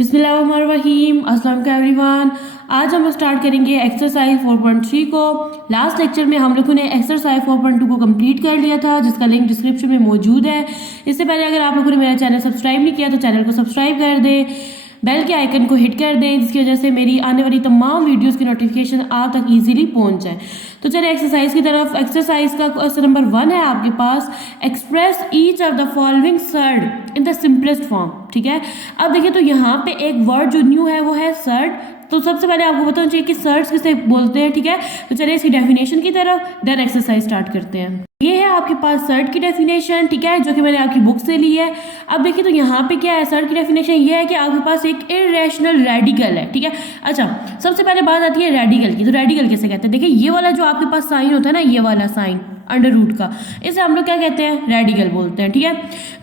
बिस्मिल्लाहिर्रहमानिर्रहीम। अस्सलाम वालेकुम एवरीवन। आज हम स्टार्ट करेंगे एक्सरसाइज 4.3 को। लास्ट लेक्चर में हम लोगों ने एक्सरसाइज 4.2 को कंप्लीट कर लिया था, जिसका लिंक डिस्क्रिप्शन में मौजूद है। इससे पहले अगर आप लोगों ने मेरा चैनल सब्सक्राइब नहीं किया तो चैनल को सब्सक्राइब कर दें, बेल के आइकन को हिट कर दें, जिसकी वजह से मेरी आने वाली तमाम वीडियोस की नोटिफिकेशन आप तक इजीली पहुंच जाए। तो चलिए एक्सरसाइज की तरफ। एक्सरसाइज का क्वेश्चन नंबर 1 है आपके पास, express each of the following surd in the simplest form. ठीक है, अब देखिए तो यहाँ पे एक वर्ड जो न्यू है वो है सर्ड। तो सबसे पहले आपको बताना चाहिए कि सर्ड्स किसे बोलते हैं। ठीक है, तो चलिए इसकी डेफिनेशन की तरफ, देन एक्सरसाइज स्टार्ट करते हैं। ये है आपके पास सर्ड की डेफिनेशन, ठीक है, जो कि मैंने आपकी बुक से ली है। अब देखिए तो यहाँ पे क्या है, सर्ड की डेफिनेशन ये है कि आपके पास एक इरेशनल रेडिकल है। ठीक है, अच्छा सबसे पहले बात आती है रेडिकल की। तो रेडिकल किसे कहते हैं? देखिए ये वाला जो आपके पास साइन होता है ना, ये वाला साइन अंडर रूट का, इसे हम लोग क्या कहते हैं? रेडिकल बोलते हैं। ठीक है,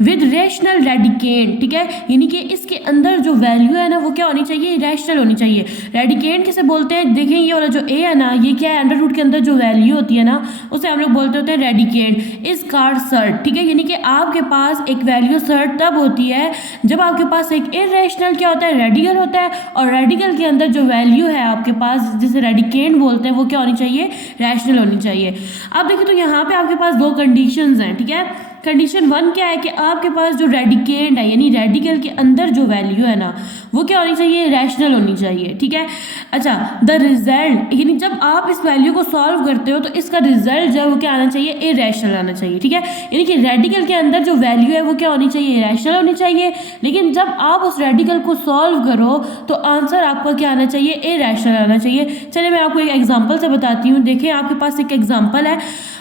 विद रेशनल रेडिकेंट। ठीक है, यानी कि इसके अंदर जो वैल्यू है ना वो क्या होनी चाहिए? रैशनल होनी चाहिए। रेडिकेंट किसे बोलते हैं? देखें ये वाला जो ए है ना, ये क्या है? अंडर रूट के अंदर जो वैल्यू होती है ना उसे हम लोग बोलते होते हैं रेडिकेंट। Is called surd. ठीक है, यानी कि आपके पास एक वैल्यू सर्ड तब होती है जब आपके पास एक इरेशनल क्या होता है? रेडिकल होता है, और रेडिकल के अंदर जो वैल्यू है आपके पास जिसे रेडिकेंट बोलते हैं वो क्या होनी चाहिए? रैशनल होनी चाहिए। अब देखिए तो यहाँ पे आपके पास दो कंडीशंस हैं। ठीक है, कंडीशन 1 क्या है कि आपके पास जो रेडिकेंट है यानी रेडिकल के अंदर जो वैल्यू है ना वो क्या होनी चाहिए? रैशनल होनी चाहिए। ठीक है, अच्छा द रिजल्ट, यानी जब आप इस वैल्यू को सॉल्व करते हो तो इसका रिजल्ट जो है वो क्या आना चाहिए? इरेशनल आना चाहिए। ठीक है, यानी कि रेडिकल के अंदर जो वैल्यू है वो क्या होनी चाहिए? रैशनल होनी चाहिए, लेकिन जब आप उस रेडिकल को सॉल्व करो तो आंसर आपका क्या आना चाहिए? इरेशनल आना चाहिए। चलिए मैं आपको एक एग्जाम्पल से बताती हूँ। देखिए आपके पास एक एग्जाम्पल है,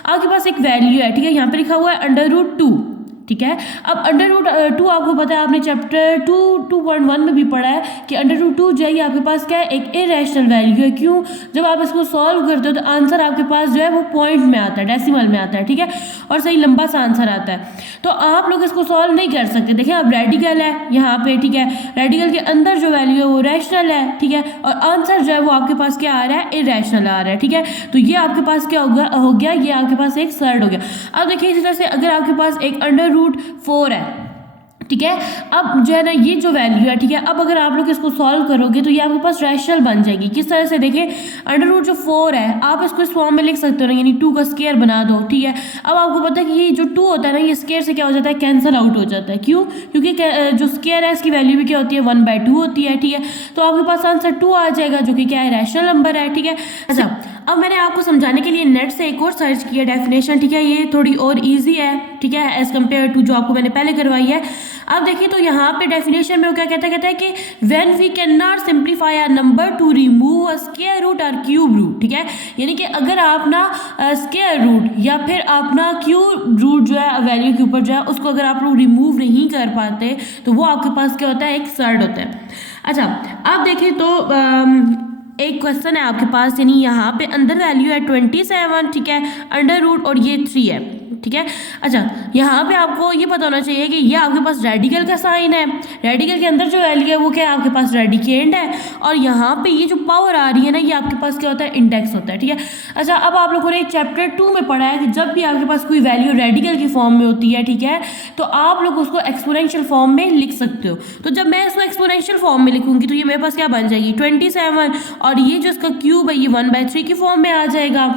आपके पास एक वैल्यू है। ठीक है, यहाँ पे लिखा हुआ है अंडर रूट 2। ठीक है, अब अंडर रूट 2 आपको पता है, आपने चैप्टर 2.1 में भी पढ़ा है कि अंडर रूट 2 जो है आपके पास क्या है? एक इरेशनल वैल्यू है। क्यों? जब आप इसको सॉल्व करते हो तो आंसर आपके पास जो है वो पॉइंट में आता है, डेसिमल में आता है। ठीक है, और सही लंबा सा आंसर आता है, तो आप लोग इसको सॉल्व नहीं कर सकते। देखिए अब रेडिकल है यहाँ पे। ठीक है, रेडिकल के अंदर जो वैल्यू है वो रैशनल है। ठीक है, और आंसर जो है वो आपके पास क्या आ रहा है? इरेशनल आ रहा है। ठीक है, तो ये आपके पास क्या हो गया? ये आपके पास एक सर्ड हो गया। अब देखिए इसी तरह से अगर आपके पास एक अंडर रूट 4 है, ठीक है, अब जो है ना ये जो वैल्यू है, ठीक है, अब अगर आप लोग इसको सॉल्व करोगे तो ये आपके पास रैशनल बन जाएगी। किस तरह से? देखिए अंडर रूट जो 4 है आप इसको इस फॉर्म में लिख सकते हो ना, यानी 2 का स्क्वायर बना दो। ठीक है, अब आपको पता है कि ये जो 2 होता है ना ये स्क्वायर से क्या हो जाता है? कैंसिल आउट हो जाता है। क्यों? क्योंकि जो स्क्वायर है इसकी वैल्यू भी क्या होती है? 1/2 होती है। ठीक है, तो आपके पास आंसर 2 आ जाएगा, जो कि क्या है? रैशनल नंबर है। ठीक है, अच्छा अब मैंने आपको समझाने के लिए नेट से एक और सर्च किया डेफिनेशन। ठीक है, ये थोड़ी और इजी है। ठीक है, एज कम्पेयर टू जो आपको मैंने पहले करवाई है। अब देखिए तो यहाँ पे डेफिनेशन में वो क्या कहता है कि when we can not simplify a number to remove a square root और क्यूब रूट। ठीक है, यानी कि अगर आप ना स्क्वायर रूट या फिर आप ना क्यूब रूट जो है वैल्यू के ऊपर जो है उसको अगर आप लोग रिमूव नहीं कर पाते तो वो आपके पास क्या होता है? एक सर्ड होता है। अच्छा अब देखिए तो एक क्वेश्चन है आपके पास, यानी यहाँ पे अंदर वैल्यू है 27। ठीक है, अंडर रूट और ये 3 है। ठीक है, अच्छा यहाँ पे आपको ये पता होना चाहिए कि ये आपके पास रेडिकल का साइन है, रेडिकल के अंदर जो वैल्यू है वो क्या है? आपके पास रेडिकेंट है, और यहाँ पे ये जो पावर आ रही है ना ये आपके पास क्या होता है? इंडेक्स होता है। ठीक है, अच्छा अब आप लोगों ने चैप्टर 2 में पढ़ा है कि जब भी आपके पास कोई वैल्यू रेडिकल की फॉर्म में होती है, ठीक है, तो आप लोग उसको एक्सपोनेंशियल फॉर्म में लिख सकते हो। तो जब मैं इसको एक्सपोनेंशियल फॉर्म में लिखूंगी तो ये मेरे पास क्या बन जाएगी? 27, और ये जो इसका क्यूब है ये 1/3 की फॉर्म में आ जाएगा।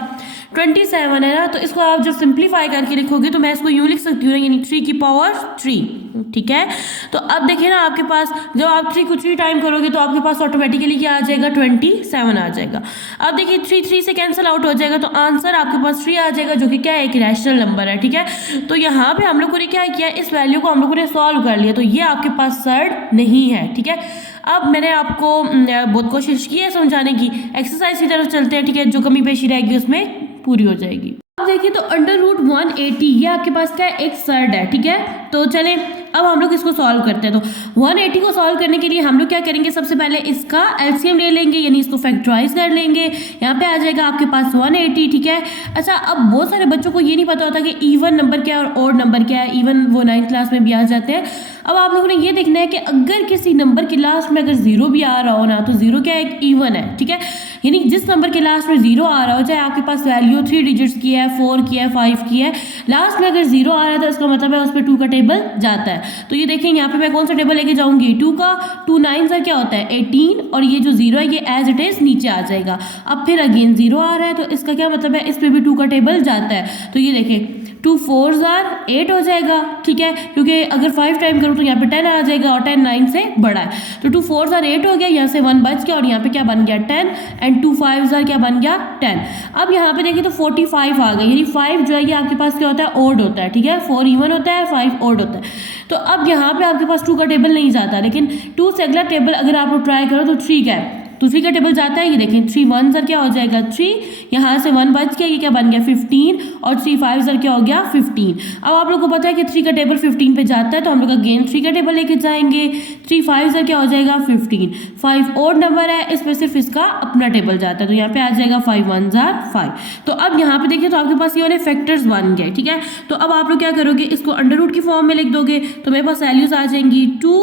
27 है ना, तो इसको आप जब सिंप्लीफाई करके लिखोगे तो मैं इसको यूँ लिख सकती हूँ ना, यानी 3 की पावर 3। ठीक है, तो अब देखिए ना आपके पास जब आप 3 को 3 टाइम करोगे तो आपके पास ऑटोमेटिकली क्या आ जाएगा? 27 आ जाएगा। अब देखिए 3 से कैंसिल आउट हो जाएगा तो आंसर आपके पास 3 आ जाएगा, जो कि क्या है? एक रैशनल नंबर है। ठीक है, तो यहाँ पे हम लोगों ने क्या किया? इस वैल्यू को हम लोगों ने सॉल्व कर लिया, तो ये आपके पास सर्ड नहीं है। ठीक है, अब मैंने आपको बहुत कोशिश की है समझाने की। एक्सरसाइज की तरफ चलते हैं। ठीक है, जो कमी पेशी रहेगी उसमें पूरी हो जाएगी। अब देखिए तो अंडर रूट 180 ये आपके पास क्या है? एक सर्ड है। ठीक है, तो चलें अब हम लोग इसको सॉल्व करते हैं। तो 180 को सॉल्व करने के लिए हम लोग क्या करेंगे? सबसे पहले इसका एलसीएम ले लेंगे, यानी इसको फैक्टराइज कर लेंगे। यहाँ पे आ जाएगा आपके पास 180। ठीक है, अच्छा अब बहुत सारे बच्चों को ये नहीं पता होता कि इवन नंबर क्या है और ऑड नंबर क्या है। इवन वो 9th क्लास में भी आ जाते हैं। अब आप लोगों ने ये देखना है कि अगर किसी नंबर के लास्ट में अगर 0 भी आ रहा हो ना तो 0 क्या है? एक इवन है। ठीक है, यानी जिस नंबर के लास्ट में 0 आ रहा हो, चाहे आपके पास वैल्यू 3 डिजिट्स की है, 4 की है, 5 की है, लास्ट में अगर 0 आ रहा है तो इसका मतलब है उस पर 2 का टेबल जाता है। तो ये देखें यहाँ पे मैं कौन सा टेबल लेके जाऊंगी, 2 का। 2 9 सर क्या होता है 18, और ये जो 0 है ये एज इट इज नीचे आ जाएगा। अब फिर अगेन 0 आ रहा है तो इसका क्या मतलब है, इस पर भी 2 का टेबल जाता है। तो ये देखें 2 4 8 हो जाएगा, ठीक है, क्योंकि अगर 5 टाइम करूँ तो यहाँ पे 10 आ जाएगा और 10 9 से बड़ा है। तो 2 4 8 हो गया, यहाँ से 1 बच गया और यहाँ पे क्या बन गया 10, एंड 2 5 क्या बन गया 10। अब यहाँ पे देखिए तो 45 आ गया, यानी 5 जो है ये आपके पास क्या होता है, ओड होता है, ठीक है, 4 इवन होता है, 5 ओड होता है। तो अब यहाँ पे आपके पास 2 का टेबल नहीं जाता, लेकिन 2 से अगला टेबल अगर आप लोग ट्राई करो तो 3 का है, तो 3 का टेबल जाता है। ये देखें 3 1 सर क्या हो जाएगा 3, यहाँ से 1 बच गया, ये क्या बन गया 15, और 3 5 सर क्या हो गया 15। अब आप लोग को पता है कि 3 का टेबल 15 पे जाता है, तो हम लोग अगेन 3 का टेबल लेके जाएंगे। 3 5 सर क्या हो जाएगा 15, 5 ओड नंबर है, इसमें सिर्फ इसका अपना टेबल जाता है, तो यहाँ पे आ जाएगा 5 1 5। तो अब यहाँ पे देखिए तो आपके पास ये वाले फैक्टर्स बन गए, ठीक है। तो अब आप लोग क्या करोगे, इसको अंडर रूट की फॉर्म में लिख दोगे, तो मेरे पास वैल्यूज आ जाएंगी 2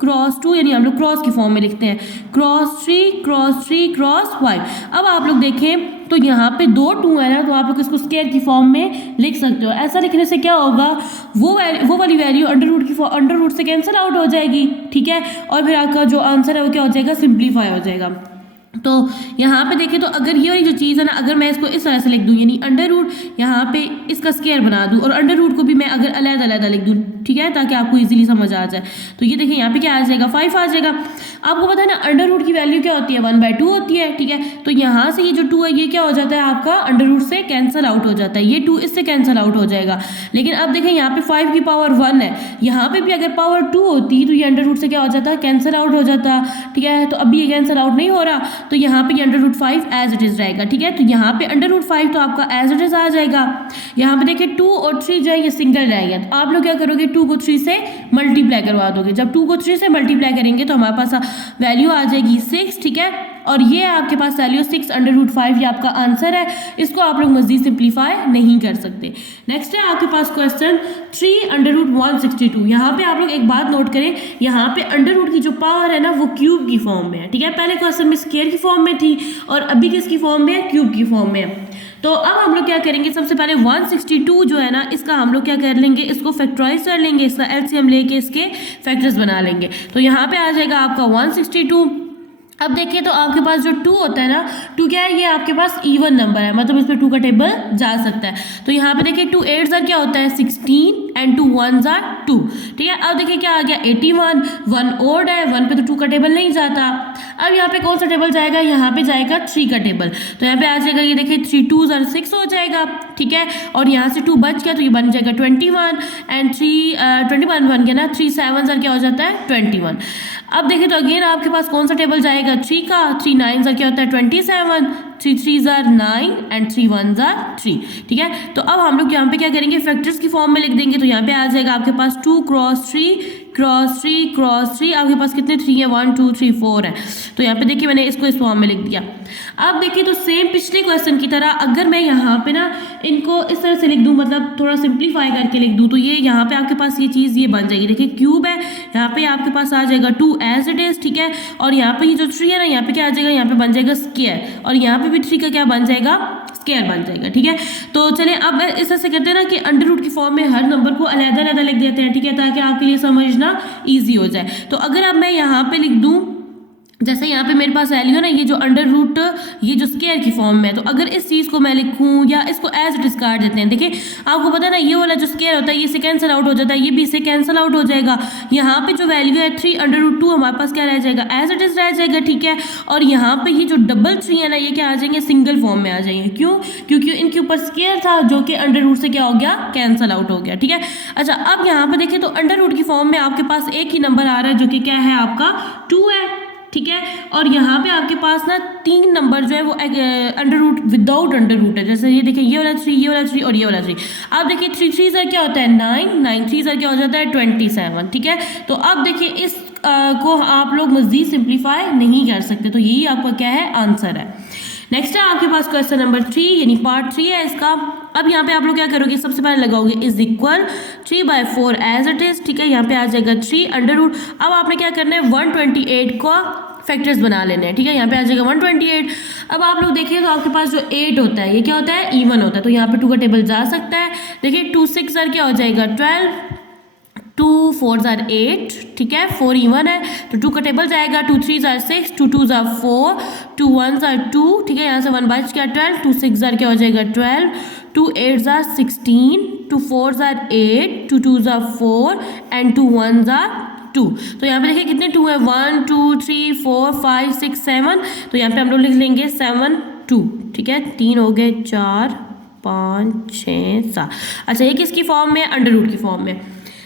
क्रॉस 2, यानी हम लोग क्रॉस की फॉर्म में लिखते हैं, क्रॉस 3 क्रॉस 3 क्रॉस 5। अब आप लोग देखें तो यहाँ पे 2 2 है ना, तो आप लोग इसको स्क्वायर की फॉर्म में लिख सकते हो। ऐसा लिखने से क्या होगा, वो वाली वैल्यू अंडर रूट से कैंसिल आउट हो जाएगी, ठीक है, और फिर आपका जो आंसर है वो क्या हो जाएगा, सिंप्लीफाई हो जाएगा। तो यहाँ पे देखें तो अगर ये वाली जो चीज़ है ना, अगर मैं इसको इस तरह से लिख दूँ, यानी अंडर रूट यहाँ पे इसका स्क्वायर बना दूँ और अंडर रूट को भी मैं अगर अलग-अलग लिख दूँ, ठीक है, ताकि आपको इजीली समझ आ जाए। तो ये देखें यहाँ पे क्या आ जाएगा 5 आ जाएगा। आपको पता है ना अंडर रूट की वैल्यू क्या होती है 1/2 होती है, ठीक है। तो यहाँ से ये जो 2 है ये क्या हो जाता है आपका अंडर रूट से कैंसिल आउट हो जाता है, ये 2 इससे कैंसिल आउट हो जाएगा। लेकिन अब देखें यहाँ पे 5 की पावर 1 है, यहाँ पे भी अगर पावर 2 होती तो ये अंडर रूट से क्या हो जाता है, कैंसिल आउट हो जाता, ठीक है। तो अभी ये कैंसिल आउट नहीं हो रहा, तो यहाँ पे under root 5 as it is रहेगा, ठीक है। तो यहाँ पे अंडर रूट 5 तो आपका एज इट इज आ जाएगा। यहाँ पे देखिए 2 और 3 जो है ये सिंगल रहेगा, तो आप लोग क्या करोगे 2 को 3 से मल्टीप्लाई करवा दोगे। जब 2 को 3 से मल्टीप्लाई करेंगे तो हमारे पास वैल्यू आ जाएगी 6, ठीक है, और ये आपके पास वैल्यू 6 अंडर रूट 5 ये आपका आंसर है। इसको आप लोग मजीद सिंप्लीफाई नहीं कर सकते। नेक्स्ट है आपके पास क्वेश्चन 3 अंडर रूट 162। यहाँ पे आप लोग एक बात नोट करें, यहाँ पे अंडर रूट की जो पावर है ना वो क्यूब की फॉर्म में है, ठीक है। पहले क्वेश्चन में स्क्वायर की फॉर्म में थी और अभी किसकी फॉर्म में है, क्यूब की फॉर्म में है। तो अब हम लोग क्या करेंगे, सबसे पहले 162 जो है ना इसका हम लोग क्या कर लेंगे, इसको फैक्टराइज कर लेंगे, इसका एलसीएम लेके इसके फैक्टर्स बना लेंगे। तो यहाँ पे आ जाएगा आपका 162। अब देखिए तो आपके पास जो 2 होता है ना, 2 क्या है, ये आपके पास इवन नंबर है, मतलब इसमें 2 का टेबल जा सकता है। तो यहाँ पे देखिए 2 8 क्या होता है 16 एंड 2 1 2, ठीक है। अब देखिए क्या आ गया 81, 1 ओड है, 1 पे तो 2 का टेबल नहीं जाता। अब यहाँ पे कौन सा टेबल जाएगा, यहाँ पे जाएगा 3 का टेबल। तो यहाँ पे आ जाएगा ये देखिए 3 2 6 हो जाएगा, ठीक है, और यहाँ से 2 बच गया तो ये बन जाएगा 21 एंड 21 बन गया ना, 3 7 क्या हो जाता है 21। अब देखिए तो अगेन आपके पास कौन सा टेबल जाएगा 3 का, 3 9 क्या होता है 27, 3 3 9 एंड 3 1 3, ठीक है। तो अब हम लोग यहाँ पे क्या करेंगे, फैक्टर्स की फॉर्म में लिख देंगे। तो यहाँ पे आ जाएगा आपके पास 2 क्रॉस 3 क्रॉस 3 क्रॉस 3, आपके पास कितने 3 है, 1 2 3 4 है। तो यहाँ पे देखिए मैंने इसको इस फॉर्म में लिख दिया। अब देखिए तो सेम पिछले क्वेश्चन की तरह अगर मैं यहाँ पे ना इनको इस तरह से लिख दूँ, मतलब थोड़ा सिंप्लीफाई करके लिख दूँ, तो ये यहाँ पे आपके पास ये चीज़ ये बन जाएगी। देखिए क्यूब है, यहाँ पे आपके पास आ जाएगा 2 एज इट इज, ठीक है, और यहाँ पे ये जो 3 है ना यहाँ पे क्या आ जाएगा, यहाँ पे बन जाएगा स्क्वायर, और यहाँ पे भी 3 का क्या बन जाएगा, स्क्वायर बन जाएगा, ठीक है। तो चलिए अब इस तरह से करते हैं ना कि अंडर रूट की फॉर्म में हर नंबर को अलग-अलग लिख देते हैं, ठीक है, ताकि आपके लिए समझना ईजी हो जाए। तो अगर अब मैं यहाँ पे लिख दूँ, जैसे यहाँ पे मेरे पास वैल्यू है ना, ये जो अंडर रूट ये जो स्क्वायर की फॉर्म में है, तो अगर इस चीज़ को मैं लिखूँ या इसको एज इट इज काट देते हैं, देखिए आपको पता है ना ये वाला जो स्क्वायर होता है ये से कैंसिल आउट हो जाता है, ये भी इससे कैंसिल आउट हो जाएगा। यहाँ पे जो वैल्यू है 3 अंडर रूट 2 हमारे पास क्या रह जाएगा, एज इट इज रह जाएगा, ठीक है। और यहाँ पे ये जो डबल 3 है ना ये क्या आ जाएंगे, सिंगल फॉर्म में आ जाएंगे। क्यों, क्योंकि इनके ऊपर स्क्वायर था जो कि अंडर रूट से क्या हो गया, कैंसिल आउट हो गया, ठीक है। अच्छा अब यहाँ पे देखिए तो अंडर रूट की फॉर्म में आपके पास एक ही नंबर आ रहा है जो कि क्या है आपका 2 है, ठीक है। और यहाँ पे आपके पास ना 3 नंबर जो है वो under root without under root है। जैसे ये देखिए ये वाला 3, ये वाला 3 और ये वाला 3। आप देखिए 3 3 क्या होता है 9, 9 3 क्या हो जाता है 27, ठीक है। तो अब देखिए इस को आप लोग मज़ीद सिंप्लीफाई नहीं कर सकते, तो यही आपका क्या है आंसर है। नेक्स्ट है आपके पास क्वेश्चन नंबर 3 यानी पार्ट 3 है इसका। अब यहाँ पे आप लोग क्या करोगे, सबसे पहले लगाओगे is equal 3/4 as it is, ठीक है। यहाँ पे आ जाएगा 3 अंडर रूट। अब आपने क्या करना है 128 को फैक्टर्स बना लेने हैं, ठीक है। यहाँ पे आ जाएगा 128। अब आप लोग देखिए तो आपके पास जो 8 होता है ये क्या होता है, इवन होता है, तो यहाँ पे 2 का टेबल जा सकता है। देखिए 2 6 सर क्या हो जाएगा 12, 2 4 जार 8, ठीक है, 4 इवन है तो 2 का टेबल जाएगा। 2 3 जार 6, 2 2 जार 4, 2 1 जार 2, ठीक है। यहाँ से 1 बच गया 12, 2 6 जार क्या हो जाएगा 12, 2 8 jar 16, 2 4 jar 8, 2 2 jar 4 and 2 1 jar 2। तो यहाँ पे देखिए कितने 2 है, 1 2 3 4 5 6 7, तो यहाँ पे हम लोग लिख लेंगे 7 2, ठीक है। 3 हो गए, 4 5 6 7। अच्छा ये किसकी फॉर्म में, अंडर रूट की फॉर्म में।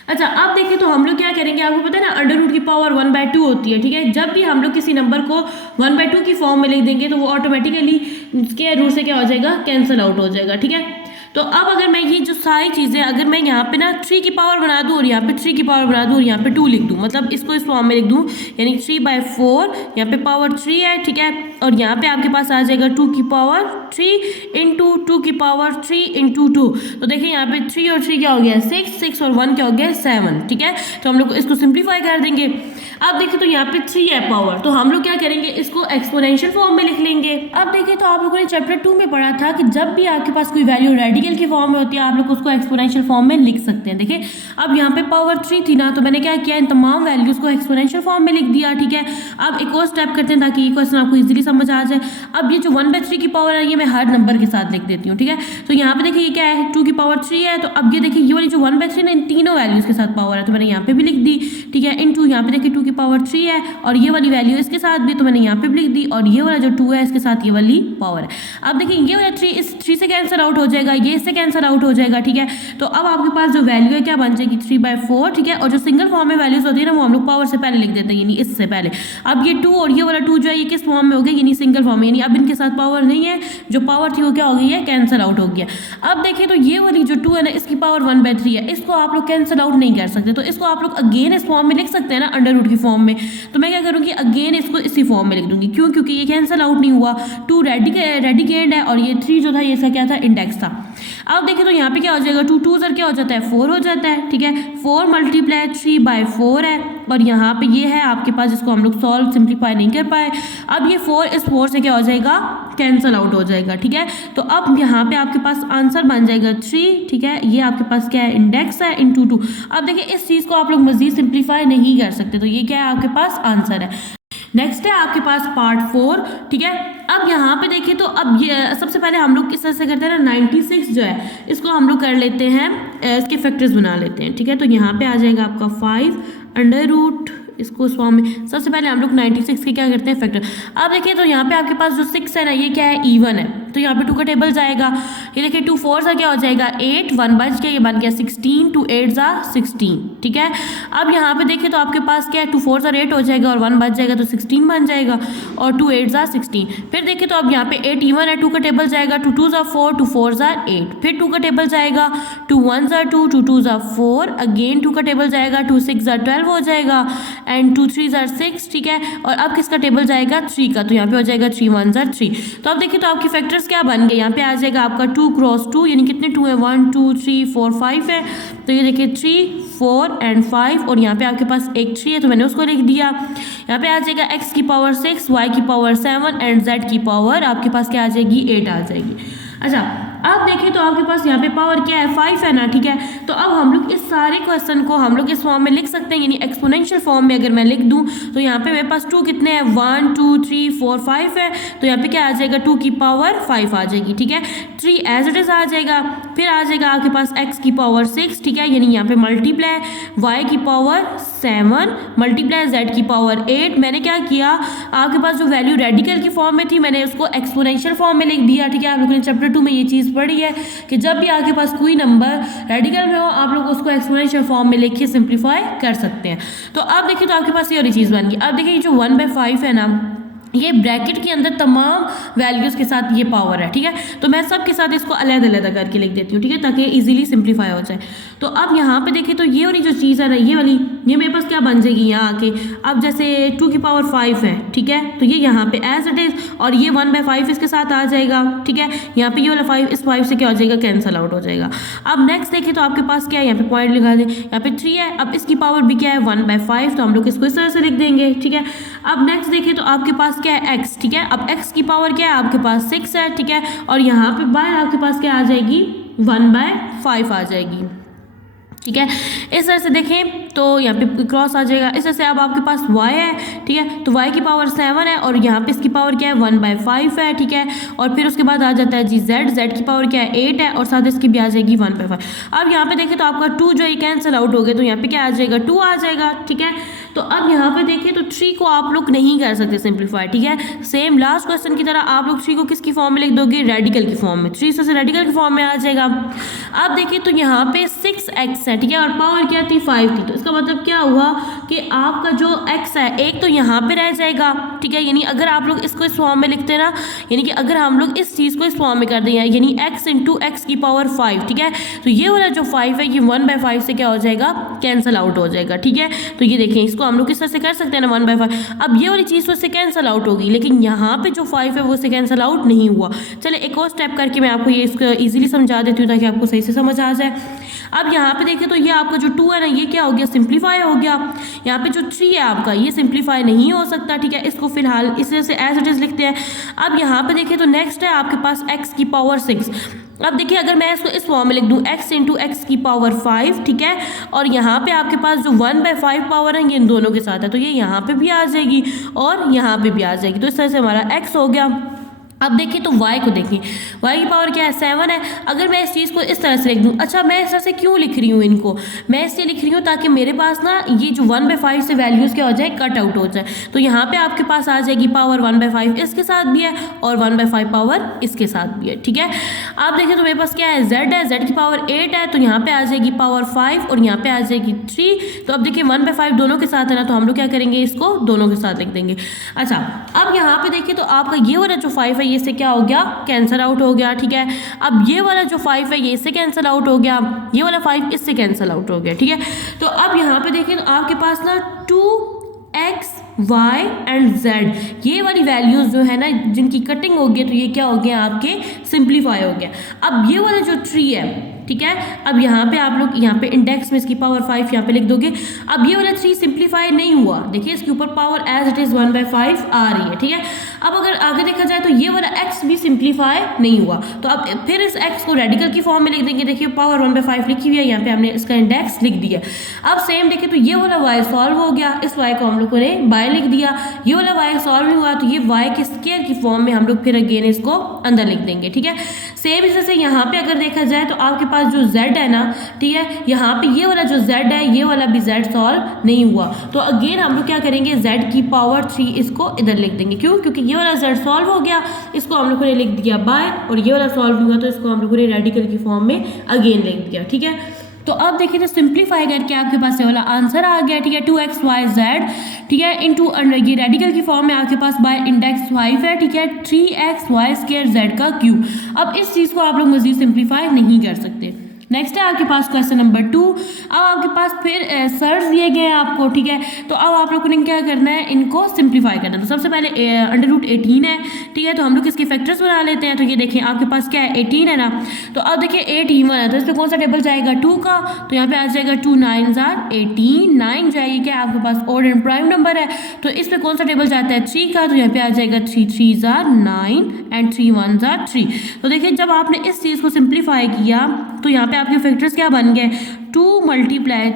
अच्छा अब देखिए तो हम लोग क्या करेंगे, आपको पता है ना अंडर रूट की पावर 1/2 होती है, ठीक है। जब भी हम लोग किसी नंबर को 1/2 की फॉर्म में लिख देंगे तो वो ऑटोमेटिकली उसके रूट से क्या हो जाएगा, कैंसिल आउट हो जाएगा, ठीक है। तो अब अगर मैं ये जो सारी चीज़ें अगर मैं यहाँ पे ना 3 की पावर बना दूँ और यहाँ पे 3 की पावर बना दूँ और यहाँ पे 2 लिख दूँ, मतलब इसको इस फॉर्म में लिख दूँ, यानी 3/4 यहाँ पे पावर 3 है, ठीक है। और यहाँ पे आपके पास आ जाएगा 2 की पावर 3 इंटू 2 की पावर 3 इंटू 2। तो देखिए यहाँ पे 3 और 3 क्या हो गया 6, 6 और 1 क्या हो गया 7, ठीक है। तो हम लोग इसको सिंप्लीफाई कर देंगे। अब देखिए तो यहाँ पे 3 है पावर, तो हम लोग क्या करेंगे इसको एक्सपोनेंशियल फॉर्म में लिख लेंगे। अब देखिए तो आप लोगों ने चैप्टर 2 में पढ़ा था कि जब भी आपके पास कोई वैल्यू रेडिकल की फॉर्म में होती है आप लोग उसको एक्सपोनेंशियल फॉर्म में लिख सकते हैं। देखिए अब यहाँ पे पावर 3 थी ना, तो मैंने क्या किया इन तमाम वैल्यूज को एक्सपोनेंशियल फॉर्म में लिख दिया, ठीक है। अब एक और स्टेप करते हैं ताकि ये क्वेश्चन आपको इजीली समझ आ जाए। अब ये जो 1/3 की पावर है ये मैं हर नंबर के साथ लिख देती हूँ, ठीक है। तो यहाँ पे देखिए ये क्या है 2 की पावर 3 है, तो अब ये देखिए ये वाली जो 1/3 ना इन तीनों वैल्यूज के साथ पावर है, तो मैंने यहाँ पे भी लिख दी, ठीक है। इन 2 यहाँ पे देखिए 2 की पावर 3 है और ये वाली वैल्यू इसके साथ भी, तो मैंने यहाँ पे भी लिख दी, और ये वाला जो 2 है इसके साथ ये वाली पावर है। अब देखिए ये वाला 3 इस 3 से कैंसिल आउट हो जाएगा, ये इससे कैंसिल आउट हो जाएगा, ठीक है। तो अब आपके पास जो वैल्यू है क्या बन जाएगी 3/4, ठीक है। और जो सिंगल फॉर्म में वैल्यूज होती है ना वो हम लोग पावर से पहले लिख देते हैं, यानी इससे पहले। अब ये 2 और ये वाला 2 जो है ये किस फॉर्म में हो गया, यानी सिंगल फॉर्म में, यानी अब इनके साथ पावर नहीं है, जो पावर थी वो क्या हो गई है, कैंसिल आउट हो गया। अब देखिए तो ये वाली जो 2 है ना इसकी पावर 1/3 है, इसको आप लोग कैंसिल आउट नहीं कर सकते, तो इसको आप लोग अगेन इस फॉर्म में लिख सकते हैं ना अंडर रूट की फॉर्म में। तो मैं क्या करूँगी अगेन इसको इसी फॉर्म में लिख दूंगी, क्यों, क्योंकि ये कैंसिल आउट नहीं हुआ, 2 रेडिकेंड है और ये 3 जो था ये इसका क्या था, इंडेक्स था। अब देखिए तो यहाँ पे क्या हो जाएगा 2 2 सर क्या हो जाता है 4 हो जाता है, ठीक है। 4 मल्टीप्लाई 3/4 है और यहाँ पे ये है आपके पास, जिसको हम लोग सॉल्व सिंप्लीफाई नहीं कर पाए। अब ये 4 इस 4 से क्या हो जाएगा, कैंसिल आउट हो जाएगा, ठीक है। तो अब यहाँ पे आपके पास आंसर बन जाएगा 3, ठीक है। ये आपके पास क्या है, इंडेक्स है इंटू 2। अब देखिए इस चीज़ को आप लोग मजीद सिंप्लीफाई नहीं कर सकते, तो ये क्या है आपके पास आंसर है। नेक्स्ट है आपके पास पार्ट 4, ठीक है। अब यहाँ पे देखिए तो अब ये सबसे पहले हम लोग किस तरह से करते हैं ना 96 जो है इसको हम लोग कर लेते हैं, इसके फैक्टर्स बना लेते हैं, ठीक है। तो यहाँ पे आ जाएगा आपका 5 अंडर रूट, इसको इस फॉर्म में सबसे पहले हम लोग 96 के क्या करते हैं फैक्टर। अब देखिए तो यहाँ पे आपके पास जो 6 है ना ये क्या है, इवन है, तो यहाँ पे 2 का टेबल जाएगा। ये देखिए 2 4 सा क्या हो जाएगा 8, 1 बच गया, ये बन गया 16, 2 8 सा 16, ठीक है। अब यहाँ पे देखिए तो आपके पास क्या है 2 4 सा 8 हो जाएगा और 1 बच जाएगा तो 16 बन जाएगा, और 2 8 सा 16। फिर देखिए तो अब यहाँ पे 8 इवन है, 2 का टेबल जाएगा, 2 2 सा 4, 2 4 सा 8, फिर 2 का टेबल जाएगा, 2 1 सा 2, 2 2 सा 4, अगेन 2 का टेबल जाएगा, 2 6 सा 12 हो जाएगा एंड 2 3 सा 6, ठीक है। और अब किसका टेबल जाएगा 3 का, तो यहाँ पे हो जाएगा 3 1 सा 3। तो अब देखिए तो आपके फैक्टर्स क्या बन गए, यहाँ पे आ जाएगा आपका 2 क्रॉस 2, यानी कितने 2 है 1 2 3 4 5 है, तो ये देखिए 3 4 एंड 5, और यहाँ पे आपके पास एक 3 है तो मैंने उसको लिख दिया। यहाँ पे आ जाएगा x की पावर 6, y की पावर 7 एंड z की पावर आपके पास क्या आ जाएगी 8 आ जाएगी। अच्छा अब देखिए तो आपके पास यहाँ पे पावर क्या है 5 है ना, ठीक है। तो अब हम लोग इस सारे क्वेश्चन को हम लोग इस फॉर्म में लिख सकते हैं, यानी एक्सपोनेंशियल फॉर्म में अगर मैं लिख दूँ तो यहाँ पे मेरे पास 2 कितने हैं 1 2 3 4 5 है, तो यहाँ पे क्या आ जाएगा 2 की पावर 5 आ जाएगी, ठीक है। 3 एज इट इज आ जाएगा, फिर आ जाएगा आपके पास x की पावर 6, ठीक है, यानी यहाँ पे मल्टीप्लाई y की पावर 7 मल्टीप्लाई z की पावर 8। मैंने क्या किया आपके पास जो वैल्यू रेडिकल की फॉर्म में थी मैंने उसको एक्सपोनेंशियल फॉर्म में लिख दिया, ठीक है। आप लोगों ने चैप्टर 2 में ये चीज़ पढ़ी है कि जब भी आपके पास कोई नंबर रेडिकल में हो आप लोग उसको एक्सपोनेंशियल फॉर्म में लिख के सिंप्लीफाई कर सकते हैं। तो अब देखिए तो आपके पास ये वाली चीज़ बन गई। अब देखिए जो 1/5 है ना ये ब्रैकेट के अंदर तमाम वैल्यूज़ के साथ ये पावर है, ठीक है। तो मैं सब के साथ इसको अलग-अलग करके लिख देती हूँ, ठीक है, ताकि इजीली सिंप्लीफाई हो जाए। तो अब यहाँ पे देखिए तो ये वाली जो चीज़ है ना, ये वाली, ये मेरे पास क्या बन जाएगी यहाँ आके। अब जैसे 2 की पावर 5 है, ठीक है, तो ये यहाँ पे एज इट इज़, और ये 1/5 इसके साथ आ जाएगा, ठीक है। यहाँ पे ये वाला 5 इस 5 से क्या हो जाएगा, कैंसिल आउट हो जाएगा। अब नेक्स्ट देखिए तो आपके पास क्या है, यहाँ पे पॉइंट लिखा दें, यहाँ पे 3 है। अब इसकी पावर भी क्या है, 1/5, तो हम लोग इसको इस तरह से लिख देंगे, ठीक है। अब नेक्स्ट देखिए तो आपके पास क्या है, x, ठीक है। अब x की पावर क्या है, आपके पास 6 है, ठीक है, और यहाँ पे बाहर आपके पास क्या आ जाएगी, 1/5 आ जाएगी, ठीक है। इस तरह से देखें तो यहाँ पे क्रॉस आ जाएगा। इस तरह से अब आपके पास y है, ठीक है, तो y की पावर 7 है, और यहाँ पे इसकी पावर क्या है, 1/5 है, ठीक है। और फिर उसके बाद आ जाता है जी z की पावर क्या है, 8 है, और साथ इसकी भी आ जाएगी 1/5। अब यहाँ पे देखें तो आपका 2 जो है कैंसिल आउट हो गया, तो यहाँ पे क्या आ जाएगा, 2 आ जाएगा, ठीक है। तो अब यहाँ पे देखें तो 3 को आप लोग नहीं कर सकते सिंप्लीफाई, ठीक है। सेम लास्ट क्वेश्चन की तरह आप लोग 3 को किसकी फॉर्म में लिख दोगे, रेडिकल की फॉर्म में। 3 से रेडिकल की फॉर्म में आ जाएगा। अब देखिए तो यहाँ पे 6x है, ठीक है, और पावर क्या थी, 5 थी। तो इसका मतलब क्या हुआ कि आपका जो x है एक तो यहाँ पे रह जाएगा, ठीक है। यानी अगर आप लोग इसको इस फॉर्म में लिखते हैं ना, यानी कि अगर हम लोग इस चीज़ को इस फॉर्म में कर दें, यानी x इंटू एक्स की पावर 5, ठीक है, तो ये वाला जो 5 है ये 1/5 से क्या हो जाएगा, कैंसिल आउट हो जाएगा, ठीक है। तो ये देखें, इसको हम लोग किस तरह से कर सकते हैं ना, 1/5। अब ये वाली चीज़ तो इससे कैंसिल आउट होगी, लेकिन यहाँ पे जो 5 है वो इससे कैंसिल आउट नहीं हुआ। चले एक और स्टेप करके मैं आपको ये इसको ईजिली समझा देती हूँ ताकि आपको सही से समझ आ जाए। अब यहाँ पे देखिए तो ये आपका जो 2 है ना, ये क्या हो गया, सिंप्लीफाई हो गया। यहाँ पे जो 3 है आपका, ये सिंप्लीफाई नहीं हो सकता, ठीक है। इसको फिलहाल इस तरह से एज इट इज लिखते हैं। अब यहाँ पे देखिए तो नेक्स्ट है आपके पास x की पावर 6। अब देखिए अगर मैं इसको इस फॉर्म में लिख दूँ, x इंटू एक्स की पावर 5, ठीक है, और यहाँ पे आपके पास जो 1/5 पावर है ये इन दोनों के साथ है, तो ये यहाँ पे भी आ जाएगी और यहाँ पे भी आ जाएगी। तो इस तरह से हमारा x हो गया। अब देखिए तो y को देखिए, y की पावर क्या है, 7 है। अगर मैं इस चीज़ को इस तरह से लिख दूँ, अच्छा मैं इस तरह से क्यों लिख रही हूँ इनको, मैं इसलिए लिख रही हूँ ताकि मेरे पास ना ये जो 1/5 से वैल्यूज़ क्या हो जाए, कट आउट हो जाए। तो यहाँ पे आपके पास आ जाएगी पावर 1/5 इसके साथ भी है और 1/5 पावर इसके साथ भी है, ठीक है। आप देखिए तो मेरे पास क्या है, z है, z की पावर 8 है, तो यहाँ पे आ जाएगी पावर 5 और यहाँ पे आ जाएगी 3। तो अब देखिए 1/5 दोनों के साथ है ना, तो हम लोग क्या करेंगे, इसको दोनों के साथ लिख देंगे। अच्छा अब यहाँ पे देखिए तो आपका ये वाला जो 5 है ये इससे क्या हो गया, कैंसिल आउट हो गया, ठीक है। अब ये वाला जो 5 है ये इससे कैंसिल आउट हो गया, ये वाला 5 इससे कैंसिल आउट हो गया, ठीक है। तो अब यहाँ पे देखिए तो आपके पास ना 2x y एंड z ये वाली वैल्यूज जो है ना, जिनकी कटिंग हो गई, तो ये क्या हो गया, आपके सिंप्लीफाई हो गया। अब ये वाला जो 3 है, ठीक है, अब यहाँ पे आप लोग यहाँ पे इंडेक्स में इसकी पावर 5 यहाँ पे लिख दोगे। अब ये वाला 3 सिंप्लीफाई नहीं हुआ, देखिए इसके ऊपर पावर एज इट इज़ 1/5 आ रही है, ठीक है। अब अगर आगे देखा जाए तो ये वाला x भी सिंप्लीफाई नहीं हुआ, तो अब फिर इस x को रेडिकल की फॉर्म में लिख देंगे। देखिए पावर 1/5 लिखी हुई है, यहाँ पे हमने इसका इंडेक्स लिख दिया। अब सेम देखिए तो ये वाला y सॉल्व हो गया, इस y को हम लोगों ने बाय लिख दिया। ये वाला y सॉल्व नहीं हुआ, तो ये y के स्क्वायर की फॉर्म में हम लोग फिर अगेन इसको अंदर लिख देंगे, ठीक है। सेम इस तरह से यहाँ पे अगर देखा जाए तो आपके पास जो z है ना, ठीक है, यहाँ पे ये वाला जो z है ये वाला भी z सॉल्व नहीं हुआ, तो अगेन हम लोग क्या करेंगे, z की पावर 3 इसको इधर लिख देंगे। क्यों, क्योंकि ये वाला z सॉल्व हो गया, इसको हम लोगों ने लिख दिया बाय, और ये वाला सॉल्व नहीं हुआ तो इसको हम लोगों ने रेडिकल की फॉर्म में अगेन लिख दिया, ठीक है। तो अब देखिए तो सिंप्लीफाई करके आपके पास ये वाला आंसर आ गया, ठीक है, 2xyz, ठीक है, इनटू ये रेडिकल की फॉर्म में आपके पास बाय इंडेक्स 5 है, ठीक है, 3xy² z का क्यूब। अब इस चीज़ को आप लोग मजीद सिंप्लीफाई नहीं कर सकते। नेक्स्ट है आपके पास क्वेश्चन नंबर 2। अब आपके पास फिर सर्स दिए गए हैं आपको, ठीक है, तो अब आप लोगों ने क्या करना है, इनको सिंप्लीफाई करना है। तो सबसे पहले √18 है, ठीक है, तो हम लोग इसके फैक्टर्स बना लेते हैं। तो ये देखिए आपके पास क्या है, 18 है ना, तो अब देखिए 8 इवन है, तो इस पर कौन सा टेबल जाएगा, 2 का, तो यहाँ पे आ जाएगा 2 9s are 18, 9 जाएगी क्या, आपके पास ऑड एंड प्राइम नंबर है, तो इस पर कौन सा टेबल जाता है, 3 का, तो यहाँ पे आ जाएगा 3 3s are 9 and 3 1s are 3। तो देखिए जब आपने इस चीज़ को सिंप्लीफाई किया तो यहाँ पे आपके फैक्टर्स क्या बन गए, 2 ×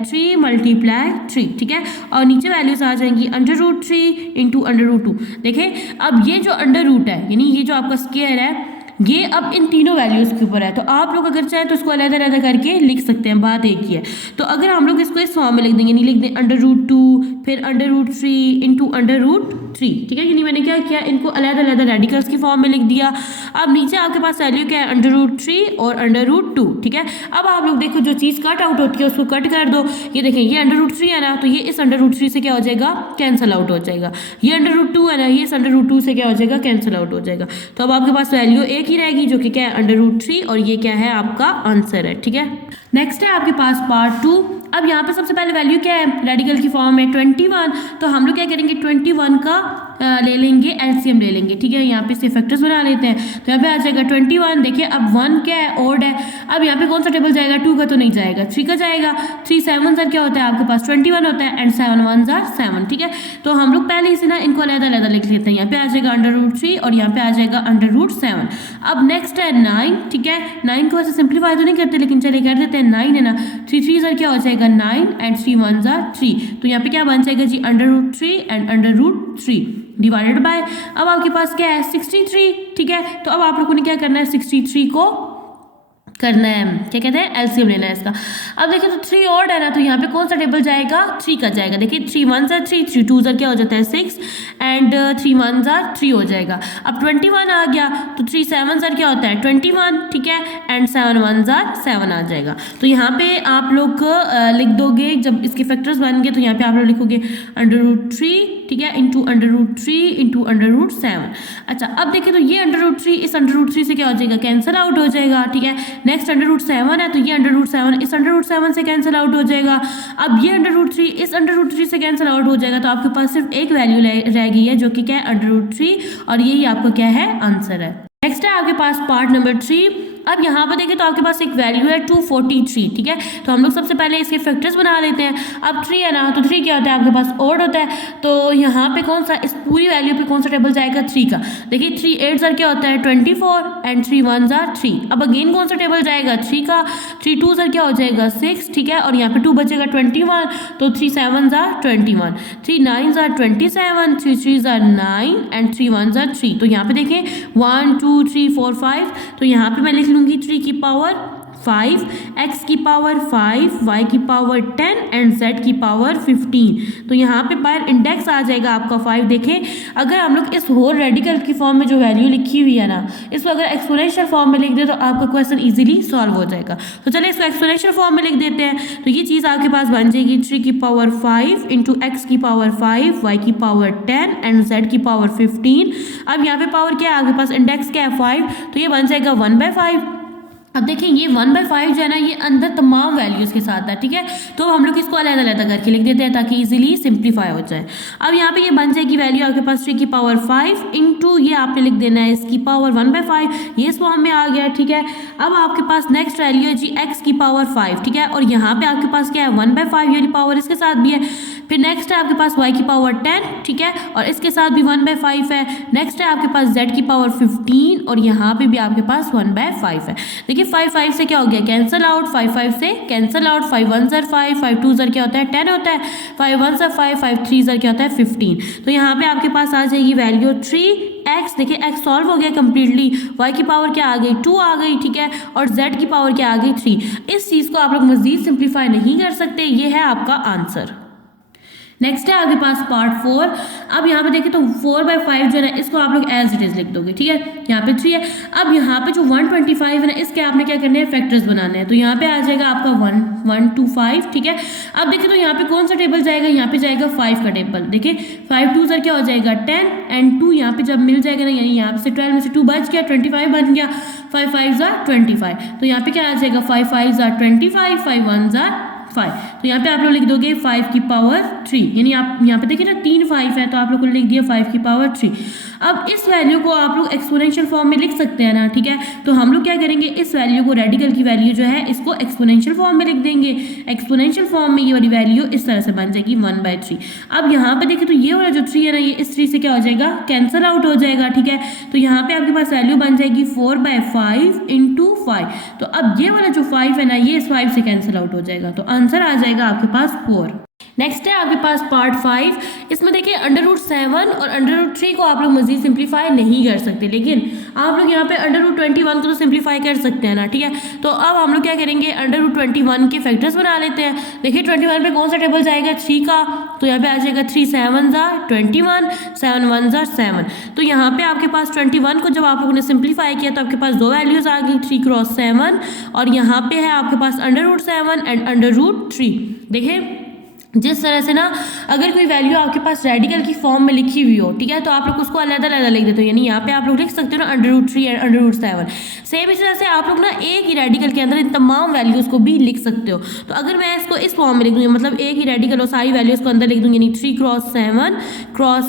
3 × 3, ठीक है, और नीचे वैल्यूज आ जाएंगी √3 × √2। देखिए अब ये जो अंडर रूट है, यानी ये जो आपका स्क्वायर है, ये अब इन तीनों वैल्यूज़ के ऊपर है। तो आप लोग अगर चाहें तो इसको अलग-अलग करके लिख सकते हैं, बात एक ही है। तो अगर हम लोग इसको इस फॉर्म में लिख देंगे, नहीं लिख दें √2 फिर √3 इंटू √3, ठीक है। यानी मैंने क्या किया, इनको अलग-अलग रेडिकल्स की फॉर्म में लिख दिया। अब नीचे आपके पास वैल्यू क्या है, √3 और √2, ठीक है। अब आप लोग देखो जो चीज़ कट आउट होती है उसको कट कर दो। ये देखें ये √3 है ना, तो ये इस √3 से क्या हो जाएगा, कैंसिल आउट हो जाएगा। ये √2 है ना, ये इस √2 से क्या हो जाएगा, कैंसिल आउट हो जाएगा। तो अब आपके पास वैल्यू एक ही रहेगी जो कि क्या है, √3, और ये क्या है, आपका आंसर है, ठीक है। नेक्स्ट है आपके पास पार्ट 2। अब यहाँ पे सबसे पहले वैल्यू क्या है, रेडिकल की फॉर्म है 21। तो हम लोग क्या करेंगे, 21 का ले लेंगे, एलसीएम ले लेंगे, ठीक है। यहाँ पे से फैक्टर्स बना लेते हैं। तो यहाँ पे आ जाएगा 21। देखिए अब 1 क्या है, ऑड है। अब यहाँ पे कौन सा टेबल जाएगा, 2 का तो नहीं जाएगा, 3 का जाएगा। 3 7 क्या होता है आपके पास, 21 होता है, एंड 7 1 7, ठीक है। तो हम लोग पहले इसे ना इनको अलग-अलग लिख लेते हैं। यहाँ पे आ जाएगा √3 और यहाँ पे आ जाएगा √7। अब नेक्स्ट है 9, ठीक है। 9 को वैसे सिंप्लीफाई तो नहीं करते, लेकिन चलिए कर देते हैं। 9 है ना, 3 3 क्या हो जाएगा 9, एंड 3 1 3। तो यहाँ पे क्या बन जाएगा जी, √3 एंड √3 डिवाइडेड बाय, अब आपके पास क्या है 63, ठीक है। तो अब आप लोगों ने क्या करना है, 63 को करना है, क्या कहते हैं, एलसीएम लेना है इसका। अब देखिए तो 3 ऑड है ना, तो यहाँ पे कौन सा टेबल जाएगा, 3 का जाएगा। देखिए 3 1 3, 3 2 क्या हो जाता है 6, एंड 3 1 3 हो जाएगा। अब 21 आ गया, तो 3 7 क्या होता है 21, ठीक है, एंड 7 1 7 आ जाएगा। तो यहाँ पे आप लोग लिख दोगे, जब इसके फैक्टर्स बन गए तो यहाँ पे आप लोग लिखोगे √3, ठीक है, इंटू √3 इंटू √7। अच्छा अब देखिए तो ये √3 इस √3 से क्या हो जाएगा, कैंसिल आउट हो जाएगा, ठीक है। नेक्स्ट √7 है, तो ये √7 इस √7 से कैंसिल आउट हो जाएगा। अब ये √3 इस √3 से कैंसिल आउट हो जाएगा। तो आपके पास सिर्फ एक वैल्यू रह गई है जो कि क्या है √3, और यही आपका क्या है, आंसर है। नेक्स्ट है आपके पास पार्ट नंबर 3। अब यहाँ पर देखें तो आपके पास एक वैल्यू है 243, ठीक है। तो हम लोग सबसे पहले इसके फैक्टर्स बना लेते हैं। अब 3 है ना, तो 3 क्या होता है आपके पास, ऑड होता है। तो यहाँ पे कौन सा, इस पूरी वैल्यू पे कौन सा टेबल जाएगा, 3 का। देखिए 3 8 क्या होता है 24, एंड 3 1 3। अब अगेन कौन सा टेबल जाएगा, 3 का। 3 2 क्या हो जाएगा 6, ठीक है, और यहाँ पे 2 बचेगा 21, तो 3 7 21, 3 9 27, 3 3 9, एंड 3 1 3। तो यहाँ पे देखें 1 2 3 4 5। तो यहाँ पे मैं लिख लूंगी 3 की पावर 5, x की पावर 5, y की पावर 10, एंड z की पावर 15। तो यहाँ पे बाहर इंडेक्स आ जाएगा आपका 5। देखें अगर हम लोग इस होल रेडिकल की फॉर्म में जो वैल्यू लिखी हुई है ना, इसको अगर एक्सपोनेंशियल फॉर्म में लिख दे तो आपका क्वेश्चन इजीली सॉल्व हो जाएगा। तो चलिए इसको एक्सपोनेंशियल फॉर्म में लिख देते हैं। तो ये चीज़ आपके पास बन जाएगी 3 की पावर 5 इंटू x की पावर 5, y की पावर 10, एंड z की पावर 15। अब यहाँ पे पावर क्या है आपके पास, इंडेक्स क्या है 5, तो ये बन जाएगा 1/5। अब देखिए ये 1/5 जो है ना, ये अंदर तमाम वैल्यूज़ के साथ है, ठीक है। तो हम लोग इसको अलग-अलग करके लिख देते हैं ताकि इजीली सिंप्लीफाई हो जाए। अब यहाँ पे ये बन जाएगी वैल्यू आपके पास 3 की पावर 5 इंटू ये आपने लिख देना है इसकी पावर 1/5, ये इस फॉर्म में आ गया, ठीक है। अब आपके पास नेक्स्ट वैल्यू है जी x की पावर 5, ठीक है, और यहाँ पे आपके पास क्या है 1/5, यानी पावर इसके साथ भी है। फिर नेक्स्ट है आपके पास y की पावर 10, ठीक है, और इसके साथ भी 1/5 है। नेक्स्ट है आपके पास z की पावर 15, और यहाँ पे भी आपके पास 1/5 है। देखिए 5 5 से क्या हो गया, कैंसिल आउट, 5 5 से कैंसिल आउट, 5 1 5, 5 2 क्या होता है 10 होता है, 5 1 5, 5 3 क्या होता है 15। तो यहाँ पे आपके पास आ जाएगी वैल्यू 3x। देखिए x सॉल्व हो गया कम्प्लीटली, y की पावर क्या आ गई 2 आ गई, ठीक है, और z की पावर क्या आ गई 3। इस चीज़ को आप लोग मजीद सिंप्लीफाई नहीं कर सकते, ये है आपका आंसर। नेक्स्ट है आपके पास पार्ट 4। अब यहाँ पे देखें तो 4/5 जो है ना, इसको आप लोग एज इट इज लिख दोगे, ठीक है। यहाँ पे 3 है। अब यहाँ पे जो 125 है ना, इसके आपने क्या करने हैं, फैक्टर्स बनाने हैं। तो यहाँ पे आ जाएगा आपका 1 1 2 5, ठीक है। अब देखिए तो यहाँ पे कौन सा टेबल जाएगा, यहाँ पे जाएगा 5 का टेबल। देखिए 5 2 क्या हो जाएगा 10, एंड 2 यहाँ पे जब मिल जाएगा ना, यानी यहाँ से 12 में से 2 बच गया, 25 बन गया, 5 5 25। तो यहाँ पे क्या आ जाएगा 5 5 25, 5 1 5। तो यहाँ पे आप लोग लिख दोगे 5 की पावर 3, यानी आप यहाँ पे देखिए ना 3 5 है, तो आप लोग को लिख दिया 5 की पावर 3। अब इस वैल्यू को आप लोग एक्सपोनेंशियल फॉर्म में लिख सकते हैं ना, ठीक है। तो हम लोग क्या करेंगे, इस वैल्यू को, रेडिकल की वैल्यू जो है, इसको एक्सपोनेंशियल फॉर्म में लिख देंगे। एक्सपोनेंशियल फॉर्म में ये वाली वैल्यू इस तरह से बन जाएगी 1/3। अब यहाँ पे देखिए तो ये वाला जो 3 है ना, ये इस 3 से क्या हो जाएगा, कैंसिल आउट हो जाएगा, ठीक है। तो यहाँ पे आपके पास वैल्यू बन जाएगी 4/5 इंटू 5। तो अब ये वाला जो 5 है ना, ये इस 5 से कैंसिल आउट हो जाएगा, तो आंसर आ जाएगा आपके पास 4। नेक्स्ट है आपके पास पार्ट 5। इसमें देखिए √7 और √3 को आप लोग मजीद सिंप्लीफाई नहीं कर सकते, लेकिन आप लोग यहाँ पे √21 को तो सिंप्लीफाई कर सकते हैं ना, ठीक है। तो अब हम लोग क्या करेंगे, √21 के फैक्टर्स बना लेते हैं। देखिए 21 पे कौन सा टेबल जाएगा, 3 का, तो यहाँ पे आ जाएगा 3 7 21, 7 1 7। तो यहाँ पे आपके पास 21 को जब आप लोगों ने सिंप्लीफाई किया तो आपके पास दो वैल्यूज आ गई, 3 × 7, और यहाँ पे है आपके पास √7 एंड √3। देखिए जिस तरह से ना अगर कोई वैल्यू आपके पास रेडिकल की फॉर्म में लिखी हुई हो, ठीक है, तो आप लोग उसको अलग-अलग लिख देते हो, यानी यहाँ पे आप लोग लिख सकते हो ना √3 एंड √7। सेम इसी तरह से आप लोग ना एक ही रेडिकल के अंदर इन तमाम वैल्यूज़ को भी लिख सकते हो। तो अगर मैं इसको इस फॉर्म में लिख दूँगी, मतलब एक ही रेडिकल और सारी वैल्यूज़ को अंदर लिख दूँगी, यानी 3 ×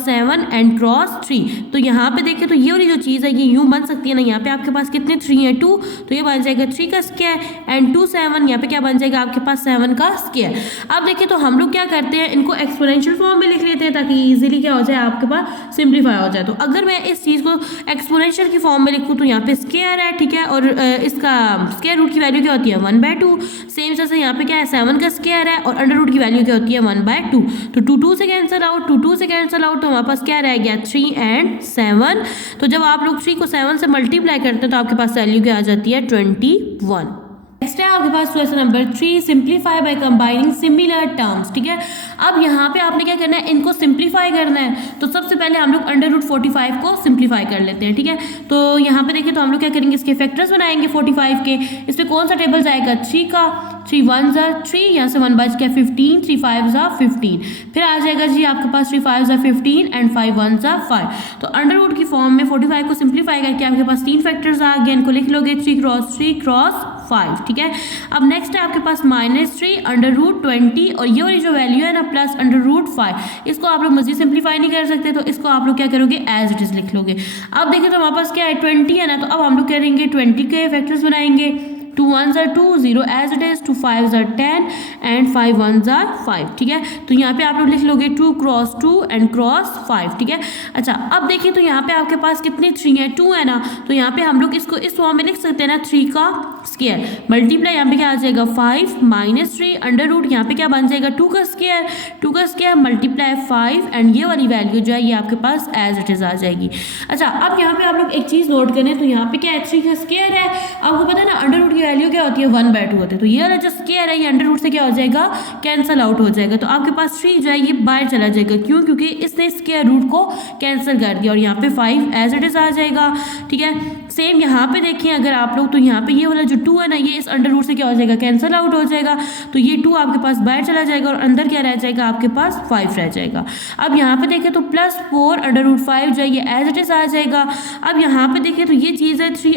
7 एंड ×3। तो यहाँ पे देखिए तो ये वाली जो चीज़ है ये यूँ बन सकती है ना, यहाँ पे आपके पास कितने 3 हैं, 2, तो ये बन जाएगा 3 का स्क्वायर एंड 2 7, यहाँ पे क्या बन जाएगा आपके पास 7 का स्क्वायर। अब देखिए तो हम लोग क्या करते हैं, इनको एक्सपोनेंशियल फॉर्म में लिख लेते हैं ताकि इजीली क्या हो जाए, आपके पास सिंप्लीफाई हो जाए। तो अगर मैं इस चीज़ को एक्सपोनेंशियल की फॉर्म में लिखूँ तो यहाँ पे स्क्वायर है, ठीक है, और इसका स्क्वायर रूट की वैल्यू क्या होती है 1/2। सेम तरह से यहाँ पे क्या है 7 का स्क्वायर है और अंडर रूट की वैल्यू क्या होती है 1/2। तो 2 से कैंसिल आउट, 2 से कैंसिल आउट, तो हमारे पास क्या रह गया 3 एंड 7। तो जब आप लोग 3 को 7 से मल्टीप्लाई करते हैं तो आपके पास वैल्यू क्या आ जाती है 21। नेक्स्ट है आपके पास question number 3, simplify by combining similar terms, ठीक है। अब यहाँ पे आपने क्या करना है, इनको सिंप्लीफाई करना है। तो सबसे पहले हम लोग √45 को सिंप्लीफाई कर लेते हैं, ठीक है। तो यहाँ पे देखिए तो हम लोग क्या करेंगे, इसके फैक्टर्स बनाएंगे 45 के। इस पर कौन सा टेबल जाएगा, 3 का, 3 1 3, यहाँ से 1 बच गया 15, 3 5 15, फिर आ जाएगा जी आपके पास 3 5 15 एंड 5 1 5। तो अंडर रूट की फॉर्म में 45 को सिंप्लीफाई करके आपके पास 3 फैक्टर्स आ गए, इनको लिख लोगे 3 × 3 × 5, ठीक है। अब नेक्स्ट है आपके पास -3 √20 और ये वाली जो वैल्यू है ना प्लस √5, इसको आप लोग मजीद सिंप्लीफाई नहीं कर सकते, तो इसको आप लोग क्या करोगे एज इट इज लिख लोगे। अब देखिए तो हमारे पास क्या है 20 है ना, तो अब हम लोग करेंगे 20 के फैक्टर्स बनाएंगे। 2 1 2, 0 एज इट इज, 2 5 10 एंड 5 1 5, ठीक है। तो यहाँ पे आप लोग लिख लोगे 2 × 2 एंड × 5, ठीक है। अच्छा अब देखिए तो यहाँ पे आपके पास कितने 3 है, 2 है ना, तो यहाँ पे हम लोग इसको इस फॉर्म में लिख सकते हैं ना, 3 का स्क्वायर मल्टीप्लाई यहाँ पे क्या आ जाएगा 5 -3 अंडर रूट, यहाँ पे क्या बन जाएगा 2 का स्क्वायर मल्टीप्लाई 5 एंड ये वाली वैल्यू जो है ये आपके पास एज इट इज आ जाएगी। अच्छा अब यहाँ पे आप लोग एक चीज़ नोट करें, तो यहाँ पे क्या है 3 का स्क्वायर है, आपको पता है ना अंडर रूट की वैल्यू क्या होती है 1/2 होती है, तो ये वाला जो स्क्वायर है ये अंडर रूट से क्या हो जाएगा कैंसिल आउट हो जाएगा, तो आपके पास 3 जो है ये बाहर चला जाएगा, क्यों, क्योंकि इसने स्क्वायर रूट को कैंसिल कर दिया और यहाँ पे 5 एज इट इज आ जाएगा, ठीक है। सेम यहाँ पे देखिए अगर आप लोग, तो यहाँ पे ये वाला जो 2 है ना ये इस अंडर रूट से क्या हो जाएगा कैंसिल आउट हो जाएगा, तो ये 2 आपके पास बाहर चला जाएगा और अंदर क्या रह जाएगा आपके पास 5 रह जाएगा। अब यहाँ पे देखें तो +4 √5 जो है ये एज इट इज आ जाएगा। अब यहाँ पे देखें तो ये चीज़ है 3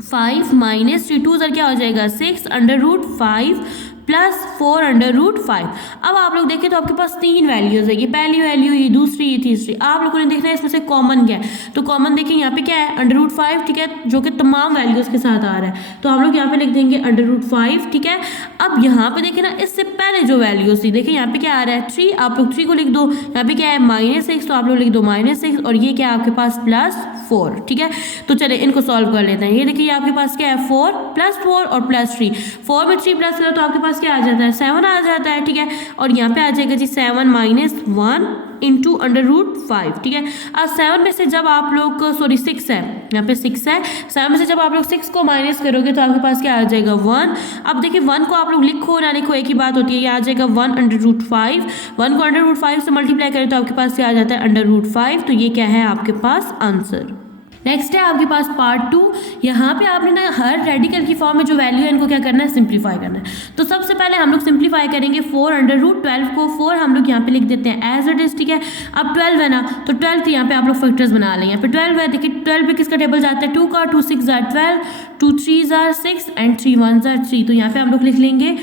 √5 -3, 2 क्या हो जाएगा 6 √5 +4 √5। अब आप लोग देखें तो आपके पास 3 वैल्यूज है, ये पहली वैल्यू, ये दूसरी, ये तीसरी। आप लोगों ने देखना है इसमें से कॉमन क्या है, तो कॉमन देखिए यहाँ पे क्या है √5, ठीक है, जो कि तमाम वैल्यूज के साथ आ रहा है, तो हम लोग यहाँ पे लिख देंगे √5, ठीक है। अब यहाँ पे देखिए ना इससे पहले जो वैल्यूज थी, देखिए यहाँ पे क्या आ रहा है 3, आप लोग 3 को लिख दो, यहाँ पे क्या है -6, तो आप लोग लिख दो -6 और ये क्या है आपके पास +4, ठीक है। तो चले इनको सॉल्व कर लेते हैं। ये देखिए आपके पास क्या है 4 +4 और +3, 4 में 3 प्लस करो तो आपके पास क्या आ जाता है 7 आ जाता है, ठीक है। और यहाँ पे आ जाएगा जी 7 - 1 इंटू √5, ठीक है। अब 7 में से जब आप लोग 6 है, यहाँ पे 6 है, 7 में से जब आप लोग 6 को माइनस करोगे तो आपके पास क्या आ जाएगा 1। अब देखिए 1 को आप लोग लिखो ना लिखो एक ही बात होती है, ये आ जाएगा 1 √5, 1 को √5 से मल्टीप्लाई करें तो आपके पास क्या आ जाता है √5, तो ये क्या है आपके पास आंसर। नेक्स्ट है आपके पास पार्ट 2। यहाँ पे आपने ना हर रेडिकल की फॉर्म में जो वैल्यू है इनको क्या करना है सिंप्लीफाई करना है। तो सबसे पहले हम लोग सिंप्लीफाई करेंगे 4 √12 को, 4 हम लोग यहाँ पे लिख देते हैं एज इट इज, ठीक है। अब 12 है ना, तो 12 यहाँ पे आप लोग फैक्टर्स बना लें। यहाँ पे 12 है, देखिए 12 पे किसका टेबल जाता है 2 का, 2 6 12, 2 3 6 एंड 3 1 3, तो यहाँ पे हम लोग लिख लेंगे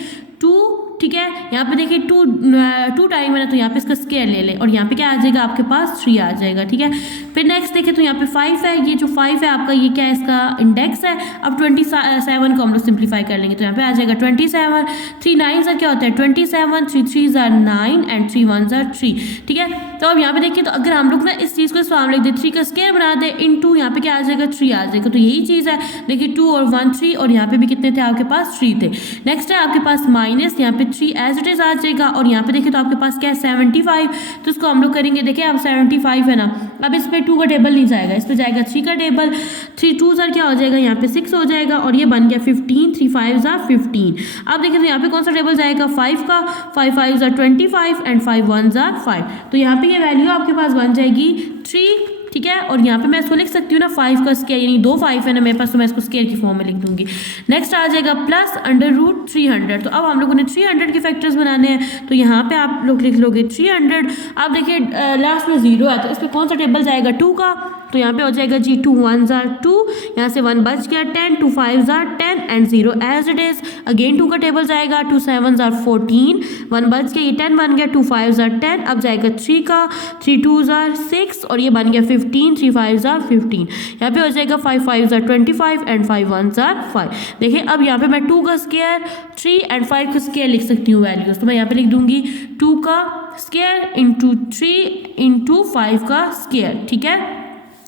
2, ठीक है। यहाँ पे देखिए 2 टाइम है ना, तो यहाँ पे इसका स्क्वायर ले लें और यहाँ पे क्या आ जाएगा आपके पास 3 आ जाएगा, ठीक है। फिर नेक्स्ट देखिए तो यहाँ पे 5 है, ये जो 5 है आपका ये क्या है इसका इंडेक्स है। अब 27 को हम लोग सिंप्लीफाई कर लेंगे तो यहाँ पे आ जाएगा 27, 3 9 क्या होता है 27, 3 3 9 एंड 3 1 3, ठीक है। तो अब यहाँ पे देखिए तो अगर हम लोग ना इस चीज़ को इस फॉर्म लिख दे 3 का स्क्वायर बना दे इनटू यहाँ पे क्या आ जाएगा 3 आ जाएगा, तो यही चीज़ है। देखिए 2 और 1 3 और यहाँ पे भी कितने थे आपके पास 3 थे। नेक्स्ट है आपके पास माइनस, यहाँ पे 3 एज इट इज़ आ जाएगा। और यहाँ पे देखिए तो आपके पास क्या है 75, तो इसको हम लोग करेंगे, देखिए अब 75 है ना, अब इस पर 2 का टेबल नहीं जाएगा, इस पर जाएगा 3 का टेबल। 3 2 सर क्या हो जाएगा, यहाँ पे 6 हो जाएगा और ये बन गया 15, 3 5 15। अब देखिए तो यहाँ पे कौन सा टेबल जाएगा 5 का, 5 5 25 एंड 5 1 5। तो यहाँ पे ये वैल्यू आपके पास बन जाएगी 3, ठीक है। और यहाँ पे मैं इसको लिख सकती हूँ ना 5 का स्क्वायर, यानी 2 5 है ना मेरे पास, तो मैं इसको स्क्वायर की फॉर्म में लिख दूंगी। नेक्स्ट आ जाएगा प्लस √300। तो अब हम लोगों ने 300 के फैक्टर्स बनाने हैं, तो यहाँ पे आप लोग लिख लोगे 300। अब देखिए लास्ट में 0 है, तो इस पर कौन सा टेबल जाएगा 2 का, तो यहाँ पे हो जाएगा जी 2 1 2, यहाँ से 1 बच गया 10, 2 5 10 and 0 as it is. Again 2 का टेबल जाएगा, 2 7 14, 1 बच गया, ये 10 बन गया, 2 5 10। अब जाएगा 3 का, 3 2 6 और ये बन गया 15, 3 5 15। यहाँ पे हो जाएगा 5 5 25 एंड 5 1 5। देखिए अब यहाँ पे मैं 2 का स्क्वायर, 3 एंड 5 का स्क्वायर लिख सकती हूँ वैल्यूज, तो मैं यहाँ पे लिख दूंगी 2 का स्क्वायर इंटू 3 इंटू 5 का स्क्वायर, ठीक है।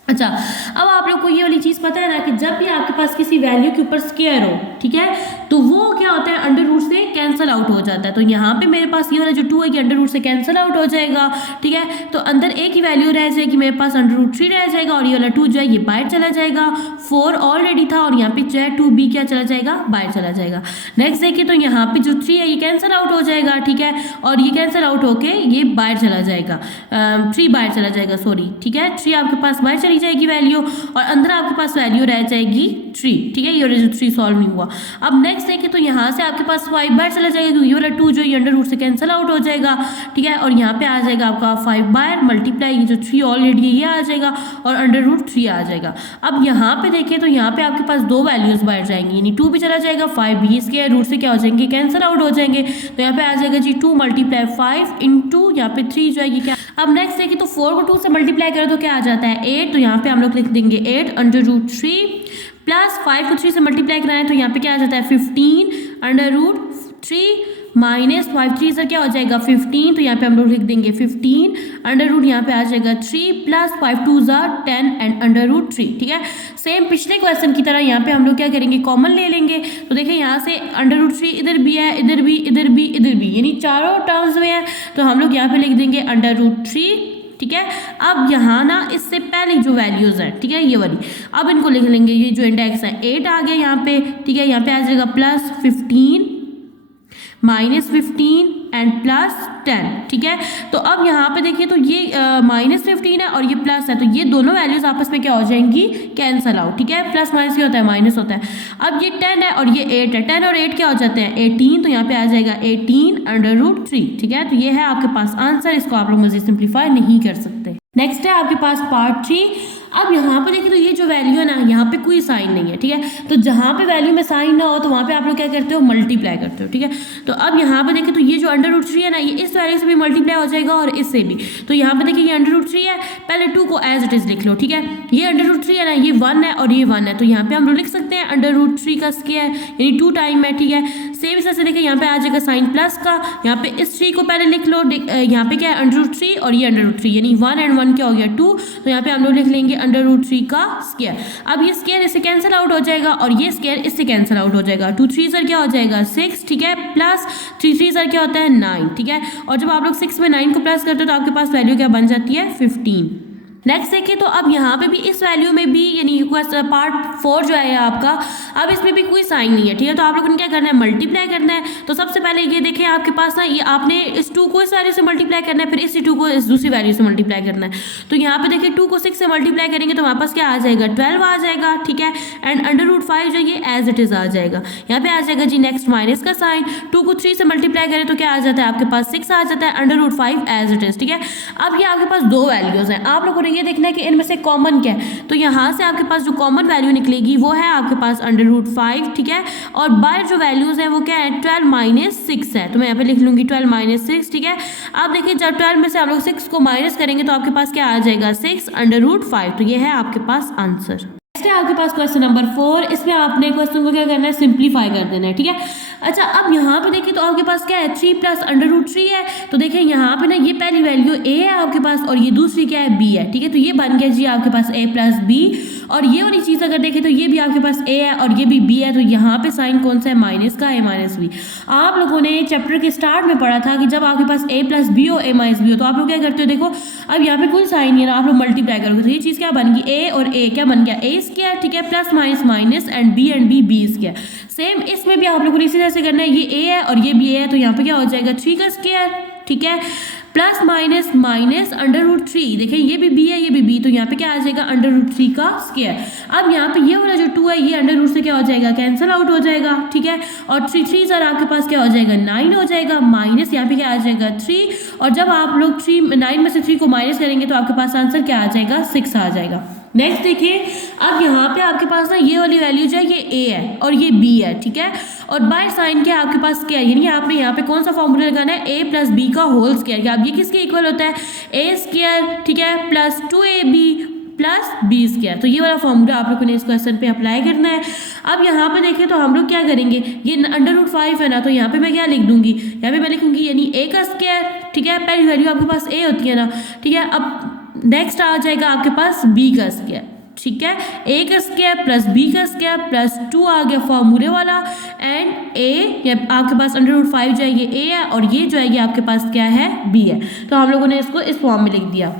अच्छा, अब आप लोग को ये वाली चीज़ पता है ना कि जब भी आपके पास किसी वैल्यू के ऊपर स्क्वायर हो, ठीक है, तो वो क्या होता है अंडर रूट से कैंसिल आउट हो जाता है। तो यहाँ पे मेरे पास ये वाला जो 2 है कि अंडर रूट से कैंसिल आउट हो जाएगा, ठीक है। तो अंदर एक ही वैल्यू रह जाएगी मेरे पास, √3 रह जाएगा और ये वाला 2 जो है ये बाहर चला जाएगा। 4 ऑलरेडी था और यहाँ पे जो है 2b क्या चला जाएगा, बाहर चला जाएगा। नेक्स्ट देखिए तो यहाँ पे जो 3 है ये कैंसिल आउट हो जाएगा, ठीक है, और ये कैंसिल आउट होके ये बाहर चला जाएगा, 3 बाहर चला जाएगा, सॉरी, ठीक है। 3 आपके पास बाहर चली जाएगी वैल्यू और अंदर आपके पास वैल्यू रह जाएगी 3, ठीक है। ये जो 3 सॉल्व नहीं हुआ। अब नेक्स्ट देखिए तो यहाँ से आपके पास 5 बाहर चला जाएगा क्योंकि ये वाला 2 जो ये अंडर रूट से कैंसिल आउट हो जाएगा, ठीक है। और यहाँ पे आ जाएगा आपका 5 बाहर मल्टीप्लाई, ये जो 3 ऑलरेडी ये आ जाएगा और अंडर रूट 3 आ जाएगा। अब यहाँ पे देखिए तो यहाँ पे आपके पास 2 वैल्यूज बाहर जाएंगी, यानी 2 भी चला जाएगा, 5 भी इसके रूट से क्या हो जाएंगे, कैंसिल आउट हो जाएंगे। तो यहाँ पे आ जाएगा जी 2 × 5 इंटू यहाँ पे 3 जो है ये क्या। अब नेक्स्ट देखिए तो 4 को 2 से मल्टीप्लाई करें तो क्या आ जाता है 8, तो यहाँ पे हम लोग लिख देंगे 8 √3 प्लस 5 को 3 से मल्टीप्लाई कराएं तो यहाँ पे क्या आ जाता है 15 √3 माइनस 5 3 से क्या हो जाएगा 15, तो यहाँ पे हम लोग लिख देंगे 15 अंडर रूट यहाँ पे आ जाएगा 3 प्लस 5 2 10 एंड अंडर रूट 3, ठीक है। सेम पिछले क्वेश्चन की तरह यहाँ पे हम लोग क्या करेंगे, कॉमन ले लेंगे। तो देखिए यहाँ से अंडर रूट 3 इधर भी है, इधर भी, इधर भी, इधर भी, यानी चारों टर्म्स में है, तो हम लोग यहाँ पे लिख देंगे अंडर रूट 3, ठीक है। अब यहाँ ना इससे पहले जो वैल्यूज है, ठीक है, ये वाली, अब इनको लिख लेंगे। ये जो इंडेक्स है 8 आ गया यहाँ पे, ठीक है। यहाँ पे आ जाएगा प्लस 15 माइनस 15 एंड प्लस 10, ठीक है। तो अब यहाँ पे देखिए तो ये -15 है और ये प्लस है, तो ये दोनों वैल्यूज आपस में क्या हो जाएंगी, कैंसल आउट, ठीक है। प्लस माइनस क्या होता है, माइनस होता है। अब ये 10 है और ये 8 है, 10 और 8 क्या हो जाते हैं 18, तो यहाँ पे आ जाएगा 18 अंडर रूट 3, ठीक है। तो ये है आपके पास आंसर, इसको आप लोग मजीद सिंप्लीफाई नहीं कर सकते। नेक्स्ट है आपके पास पार्ट 3। अब यहाँ पे देखिए तो ये जो वैल्यू है ना, यहाँ पे कोई साइन नहीं है, ठीक है। तो जहाँ पे वैल्यू में साइन ना हो तो वहाँ पे आप लोग क्या करते हो, मल्टीप्लाई करते हो, ठीक है। तो अब यहाँ पे देखिए तो ये जो अंडर रूट 3 है ना, ये इस वैल्यू से भी मल्टीप्लाई हो जाएगा और इससे भी। तो यहाँ पे देखिए ये अंडर रूट 3 है, पहले 2 को एज इट इज लिख लो, ठीक है। ये अंडर रूट 3 है ना, ये 1 है और ये 1 है, तो यहाँ पे हम लोग लिख सकते हैं अंडर रूट 3 का स्क्वायर, यानी 2 टाइम है, ठीक है। सेम इस तरह से देखिए यहाँ पे आ जाएगा साइन प्लस का, यहाँ पे इस 3 को पहले लिख लो, यहाँ पे क्या है अंडर रूट 3 और ये अंडर रूट 3, यानी 1 एंड 1 क्या हो गया 2, तो यहाँ पे हम लोग लिख लेंगे अंडर रूट 3 का स्क्वायर। अब ये स्क्वायर इससे कैंसिल आउट हो जाएगा और ये स्क्वायर इससे कैंसिल आउट हो जाएगा। 2 3 सर क्या हो जाएगा 6, ठीक है, प्लस 3 3 सर क्या होता है 9, ठीक है। और जब आप लोग 6 में 9 को प्लस करते हो तो आपके पास वैल्यू क्या बन जाती है 15। नेक्स्ट देखिए तो अब यहाँ पे भी इस वैल्यू में भी, यानी पार्ट 4 जो है आपका, अब इसमें भी कोई साइन नहीं है, ठीक है। तो आप लोगों ने क्या करना है, मल्टीप्लाई करना है। तो सबसे पहले ये देखें आपके पास ना, ये आपने इस 2 को इस वैल्यू से मल्टीप्लाई करना है, फिर इस 2 को इस दूसरी वैल्यू से मल्टीप्लाई करना है। तो यहाँ पे देखिए 2 को 6 से मल्टीप्लाई करेंगे तो हमारे पास क्या आ जाएगा 12 आ जाएगा, ठीक है। एंड अंडर रूट 5 जो ये एज इट इज आ जाएगा, यहाँ पे आ जाएगा जी नेक्स्ट माइनस का साइन। 2 को 3 से मल्टीप्लाई करें तो क्या आ जाता है आपके पास 6 आ जाता है, under root 5 as it is, ठीक है। अब ये आपके पास 2 वैल्यूज हैं, आप लोगों ने ये देखना है कि इनमें कॉमन क्या है। तो यहाँ से आपके पास जो कॉमन वैल्यू निकलेगी वो है आपके पास अंडर रूट 5, ठीक है। और बाहर जो वैल्यूज है वो क्या है 12 - 6 है, तो मैं यहाँ पे लिख लूंगी 12 - 6, ठीक है। अब देखिए जब 12 में से आप लोग 6 को माइनस करेंगे तो आपके पास क्या आ जाएगा 6 अंडर रूट 5, तो ये है आपके पास आंसर। नेक्स्ट है आपके पास क्वेश्चन नंबर 4। इसमें आपने क्वेश्चन को क्या करना है, सिंप्लीफाई कर देना है, ठीक है। अच्छा, अब यहाँ पे देखिए तो आपके पास क्या है 3 प्लस अंडर रूट 3 है। तो देखिए यहाँ पे ना ये पहली वैल्यू a है आपके पास और ये दूसरी क्या है b है, ठीक है। तो ये बन गया जी आपके पास a प्लस b और ये वाली चीज़ अगर देखें तो ये भी आपके पास a है और ये भी b है, तो यहाँ पे साइन कौन सा है, माइनस का, a माइनस बी। आप लोगों ने चैप्टर के स्टार्ट में पढ़ा था कि जब आपके पास a प्लस बी हो, a माइनस बी हो, तो आप लोग क्या करते हो, देखो अब यहाँ पे कोई साइन नहीं है ना, आप लोग मल्टीप्लाई करोगे तो ये चीज़ क्या बन गई, a और a क्या बन गया, a स्क्वायर, ठीक है, plus minus minus and b square. Same इसमें भी आप लोगों को इसी तरह से करना है, ये a है और ये b है, तो यहाँ पे क्या हो जाएगा 3 का स्क्वायर, ठीक है, प्लस माइनस माइनस √3, देखिए ये भी b है ये भी b, तो यहाँ पे क्या आ जाएगा √3 का स्क्वायर। अब यहाँ पे ये वाला जो 2 है ये √ से क्या हो जाएगा, कैंसिल आउट हो जाएगा, ठीक है, और 3 3 सर आपके पास क्या हो जाएगा 9 हो जाएगा, माइनस यहाँ पे क्या आ जाएगा 3, और जब आप लोग 9 में से 3 को माइनस करेंगे तो आपके पास आंसर क्या आ जाएगा 6 आ जाएगा। नेक्स्ट देखिए, अब यहाँ पे आपके पास ना ये वाली वैल्यू जो है ये a है और ये b है, ठीक है, और बाय साइन क्या आपके पास क्या है, यानी आपने यहाँ पे कौन सा फॉर्मूला लगाना है, a प्लस b का होल स्क्वायर। अब ये किसके इक्वल होता है, a स्क्वायर, ठीक है, plus 2ab plus b square. तो ये वाला फॉर्मूला आप लोगों ने इस क्वेश्चन पे अप्लाई करना है। अब यहाँ पे देखें तो हम लोग क्या करेंगे, ये √5 है ना, तो यहाँ पे मैं क्या लिख दूंगी, यहाँ पे मैं लिखूंगी यानी a का स्क्वायर, ठीक है, पहली वैल्यू आपके पास a होती है ना, ठीक है। अब नेक्स्ट आ जाएगा आपके पास b का स्क्वायर, ठीक है, a का स्क्वायर प्लस b का स्क्वायर प्लस 2 आ गया फॉर्मूले वाला, एंड a या आपके पास √5 जो है ये a है और ये जो है ये आपके पास क्या है b है, तो हम लोगों ने इसको इस फॉर्म में लिख दिया।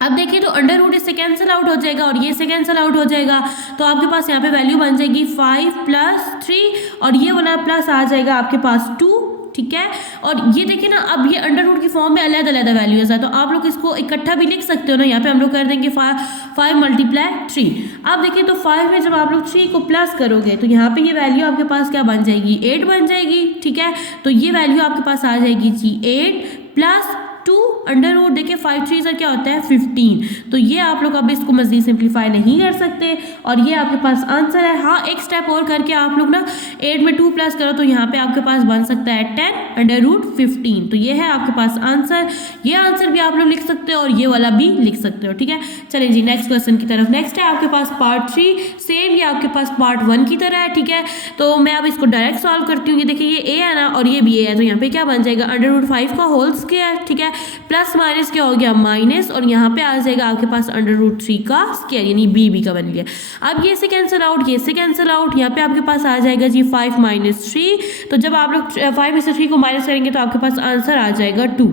अब देखिए तो √ इससे कैंसिल आउट हो जाएगा और ये से कैंसिल आउट हो जाएगा, तो आपके पास यहाँ पे वैल्यू बन जाएगी 5 + 3 और ये वाला प्लस आ जाएगा आपके पास 2, ठीक है, और ये देखिए ना अब ये √ की फॉर्म में अलग अलग वैल्यूज है, तो आप लोग इसको इकट्ठा भी लिख सकते हो ना, यहाँ पे हम लोग कर देंगे 5 × 3। अब देखिए तो 5 में जब आप लोग 3 को प्लस करोगे तो यहाँ पे ये वैल्यू आपके पास क्या बन जाएगी 8 बन जाएगी, ठीक है, तो ये वैल्यू आपके पास आ जाएगी जी 8 प्लस 2 √ देखिए 5 3 से क्या होता है 15, तो ये आप लोग अब इसको मज़ीद सिंप्लीफाई नहीं कर सकते और ये आपके पास आंसर है। हाँ, एक स्टेप और करके आप लोग ना 8 में 2 प्लस करो तो यहाँ पे आपके पास बन सकता है 10 √15, तो ये है आपके पास आंसर। ये आंसर भी आप लोग लिख सकते हो और ये वाला भी लिख सकते हो, ठीक है। चलिए जी नेक्स्ट क्वेश्चन की तरफ। नेक्स्ट है आपके पास पार्ट 3, सेम ये आपके पास पार्ट 1 की तरह है, ठीक है, तो मैं अब इसको डायरेक्ट सॉल्व करती हूँ। ये देखिए ये a है ना और ये भी a है, तो यहाँ पे क्या बन जाएगा √5 का होल स्क्वायर, ठीक है, प्लस माइनस क्या हो गया माइनस, और यहाँ पे आ जाएगा आपके पास √3 का स्क्वायर यानी b का बन गया। अब ये से कैंसिल आउट, ये से कैंसिल आउट, यहाँ पे आपके पास आ जाएगा जी 5 - 3, तो जब आप लोग 5 में से 3 को माइनस करेंगे तो आपके पास आंसर आ जाएगा 2।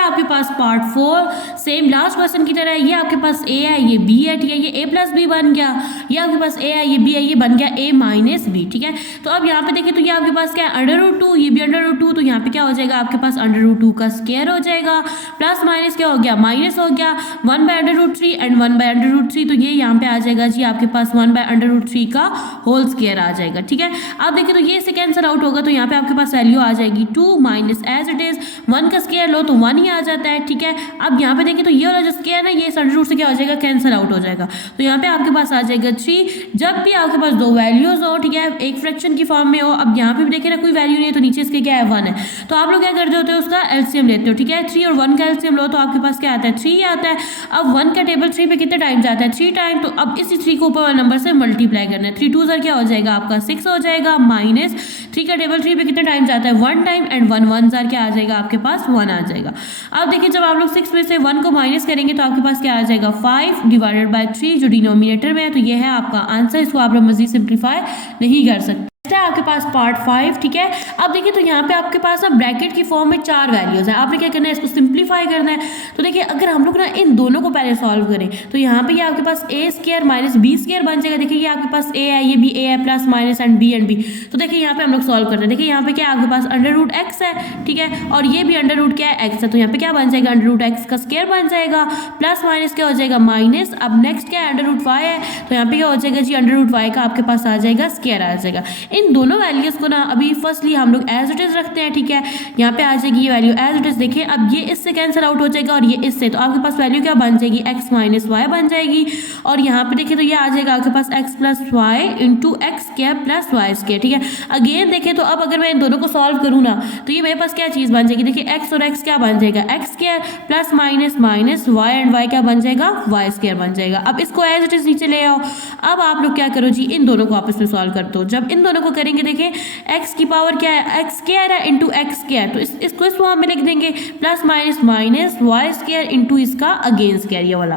आपके पास पार्ट 4 सेम लास्ट क्वेश्चन की तरह, ये आपके पास a है ये b है, ठीक है, ये a + b बन गया, ये आपके पास a है ये b है, ये बन गया a - b, ठीक है। तो अब यहाँ पे देखिए तो ये आपके पास क्या है √2, ये भी √2, तो यहाँ पे क्या हो जाएगा आपके पास √2 का स्क्वायर हो जाएगा, प्लस माइनस क्या हो गया माइनस हो गया 1/√3 एंड 1/√3, तो ये यहाँ पे आ जाएगा जी आपके पास 1/√3 का होल स्क्वायर आ जाएगा, ठीक है। अब देखिए तो ये से कैंसिल आउट होगा तो यहाँ पे आपके पास वैल्यू आ जाएगी 2 माइनस एज इट इज 1 का स्क्वायर लो तो 1 ही आ जाता है, ठीक है। अब यहाँ पे देखिए तो ये वाला जो स्क्वायर है ये √ से क्या हो जाएगा कैंसिल आउट हो जाएगा, तो यहाँ पे आपके पास आ जाएगा 3। जब भी आपके पास दो वैल्यूज हो, ठीक है, एक फ्रैक्शन की फॉर्म में हो, अब यहाँ पे भी देखिए ना कोई वैल्यू नहीं है तो नीचे इसके क्या है 1 है, तो आप लोग क्या करते होते हो उसका एलसीएम लेते हो, ठीक है, 3 और 1 का एलसीएम लो तो आपके पास क्या आता है 3 आता है। अब 1 का टेबल 3 पे कितने टाइम्स आता है 3 टाइम, तो अब इसी 3 को ऊपर वाले नंबर से मल्टीप्लाई करना है, 3 2 सर क्या हो जाएगा आपका 6 हो जाएगा, माइनस 3 का टेबल 3 पे कितने टाइम्स आता है 1 टाइम, एंड 1 1 सर क्या आ जाएगा आपके पास 1 आ जाएगा। अब देखिए जब आप लोग 6 में से 1 को माइनस करेंगे तो आपके पास क्या आ जाएगा 5 / 3 जो डिनोमिनेटर में है, तो ये है आपका आंसर। इसको आप लोग मजीद सिंप्लीफाई नहीं कर सकते। है आपके पास पार्ट 5, ठीक है। अब देखिए तो यहाँ पे आपके पास ना ब्रैकेट की फॉर्म में 4 वैल्यूज है, आपने क्या करना है इसको सिंप्लीफाई करना है। तो देखिए अगर हम लोग ना इन दोनों को पहले सॉल्व करें तो यहाँ पे ये आपके पास a² - b² बन जाएगा। देखिए ये आपके पास a है, ये भी a है, प्लस माइनस एंड b। तो देखिए यहाँ पे हम लोग सॉल्व करते हैं। देखिए यहाँ पे क्या आपके पास √x है, ठीक है, और ये भी √ क्या है x है, तो यहाँ पे क्या बन जाएगा √x का स्क्वायर बन जाएगा, प्लस माइनस क्या हो जाएगा माइनस। अब नेक्स्ट क्या है √y है, तो यहाँ पे क्या हो जाएगा जी √y का आपके पास आ जाएगा स्क्वायर आ जाएगा। इन दोनों वैल्यूज को ना अभी फर्स्टली हम लोग एज इट इज रखते हैं, ठीक है। यहाँ पे आ जाएगी ये वैल्यू एज इट इज। देखिए अब ये इससे कैंसिल आउट हो जाएगा और ये इससे, तो आपके पास वैल्यू क्या बन जाएगी x - y बन जाएगी। और यहाँ पे देखिए तो ये आ जाएगा आपके पास x + y × x² + y², ठीक है। अगेन देखिए तो अब अगर मैं इन दोनों को सॉल्व करूँ ना तो ये मेरे पास क्या चीज़ बन जाएगी। देखिए x और x क्या बन जाएगा x² plus minus minus y and y क्या बन जाएगा y² बन जाएगा। अब इसको एज इट इज नीचे ले आओ। अब आप लोग क्या करो जी इन दोनों को आपस में सॉल्व कर दो। जब इन दोनों को वो करेंगे, देखें एक्स की पावर क्या है, एक्स स्क्वायर है इंटू एक्स स्क्वायर, तो इसको इस फॉर्म में लिख देंगे plus minus minus y square into इसका अगेन स्क्वायर, ये वाला।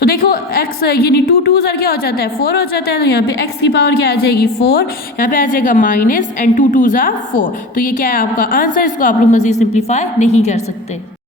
तो देखो एक्स यानी 2 2 सर क्या हो जाता है 4 हो जाता है, तो यहाँ पे एक्स की पावर क्या आ जाएगी 4, यहाँ पे आ जाएगा माइनस एंड 2 2 4, तो ये क्या है आपका आंसर, इसको आप लोग मजीद सिंप्लीफाई नहीं कर सकते।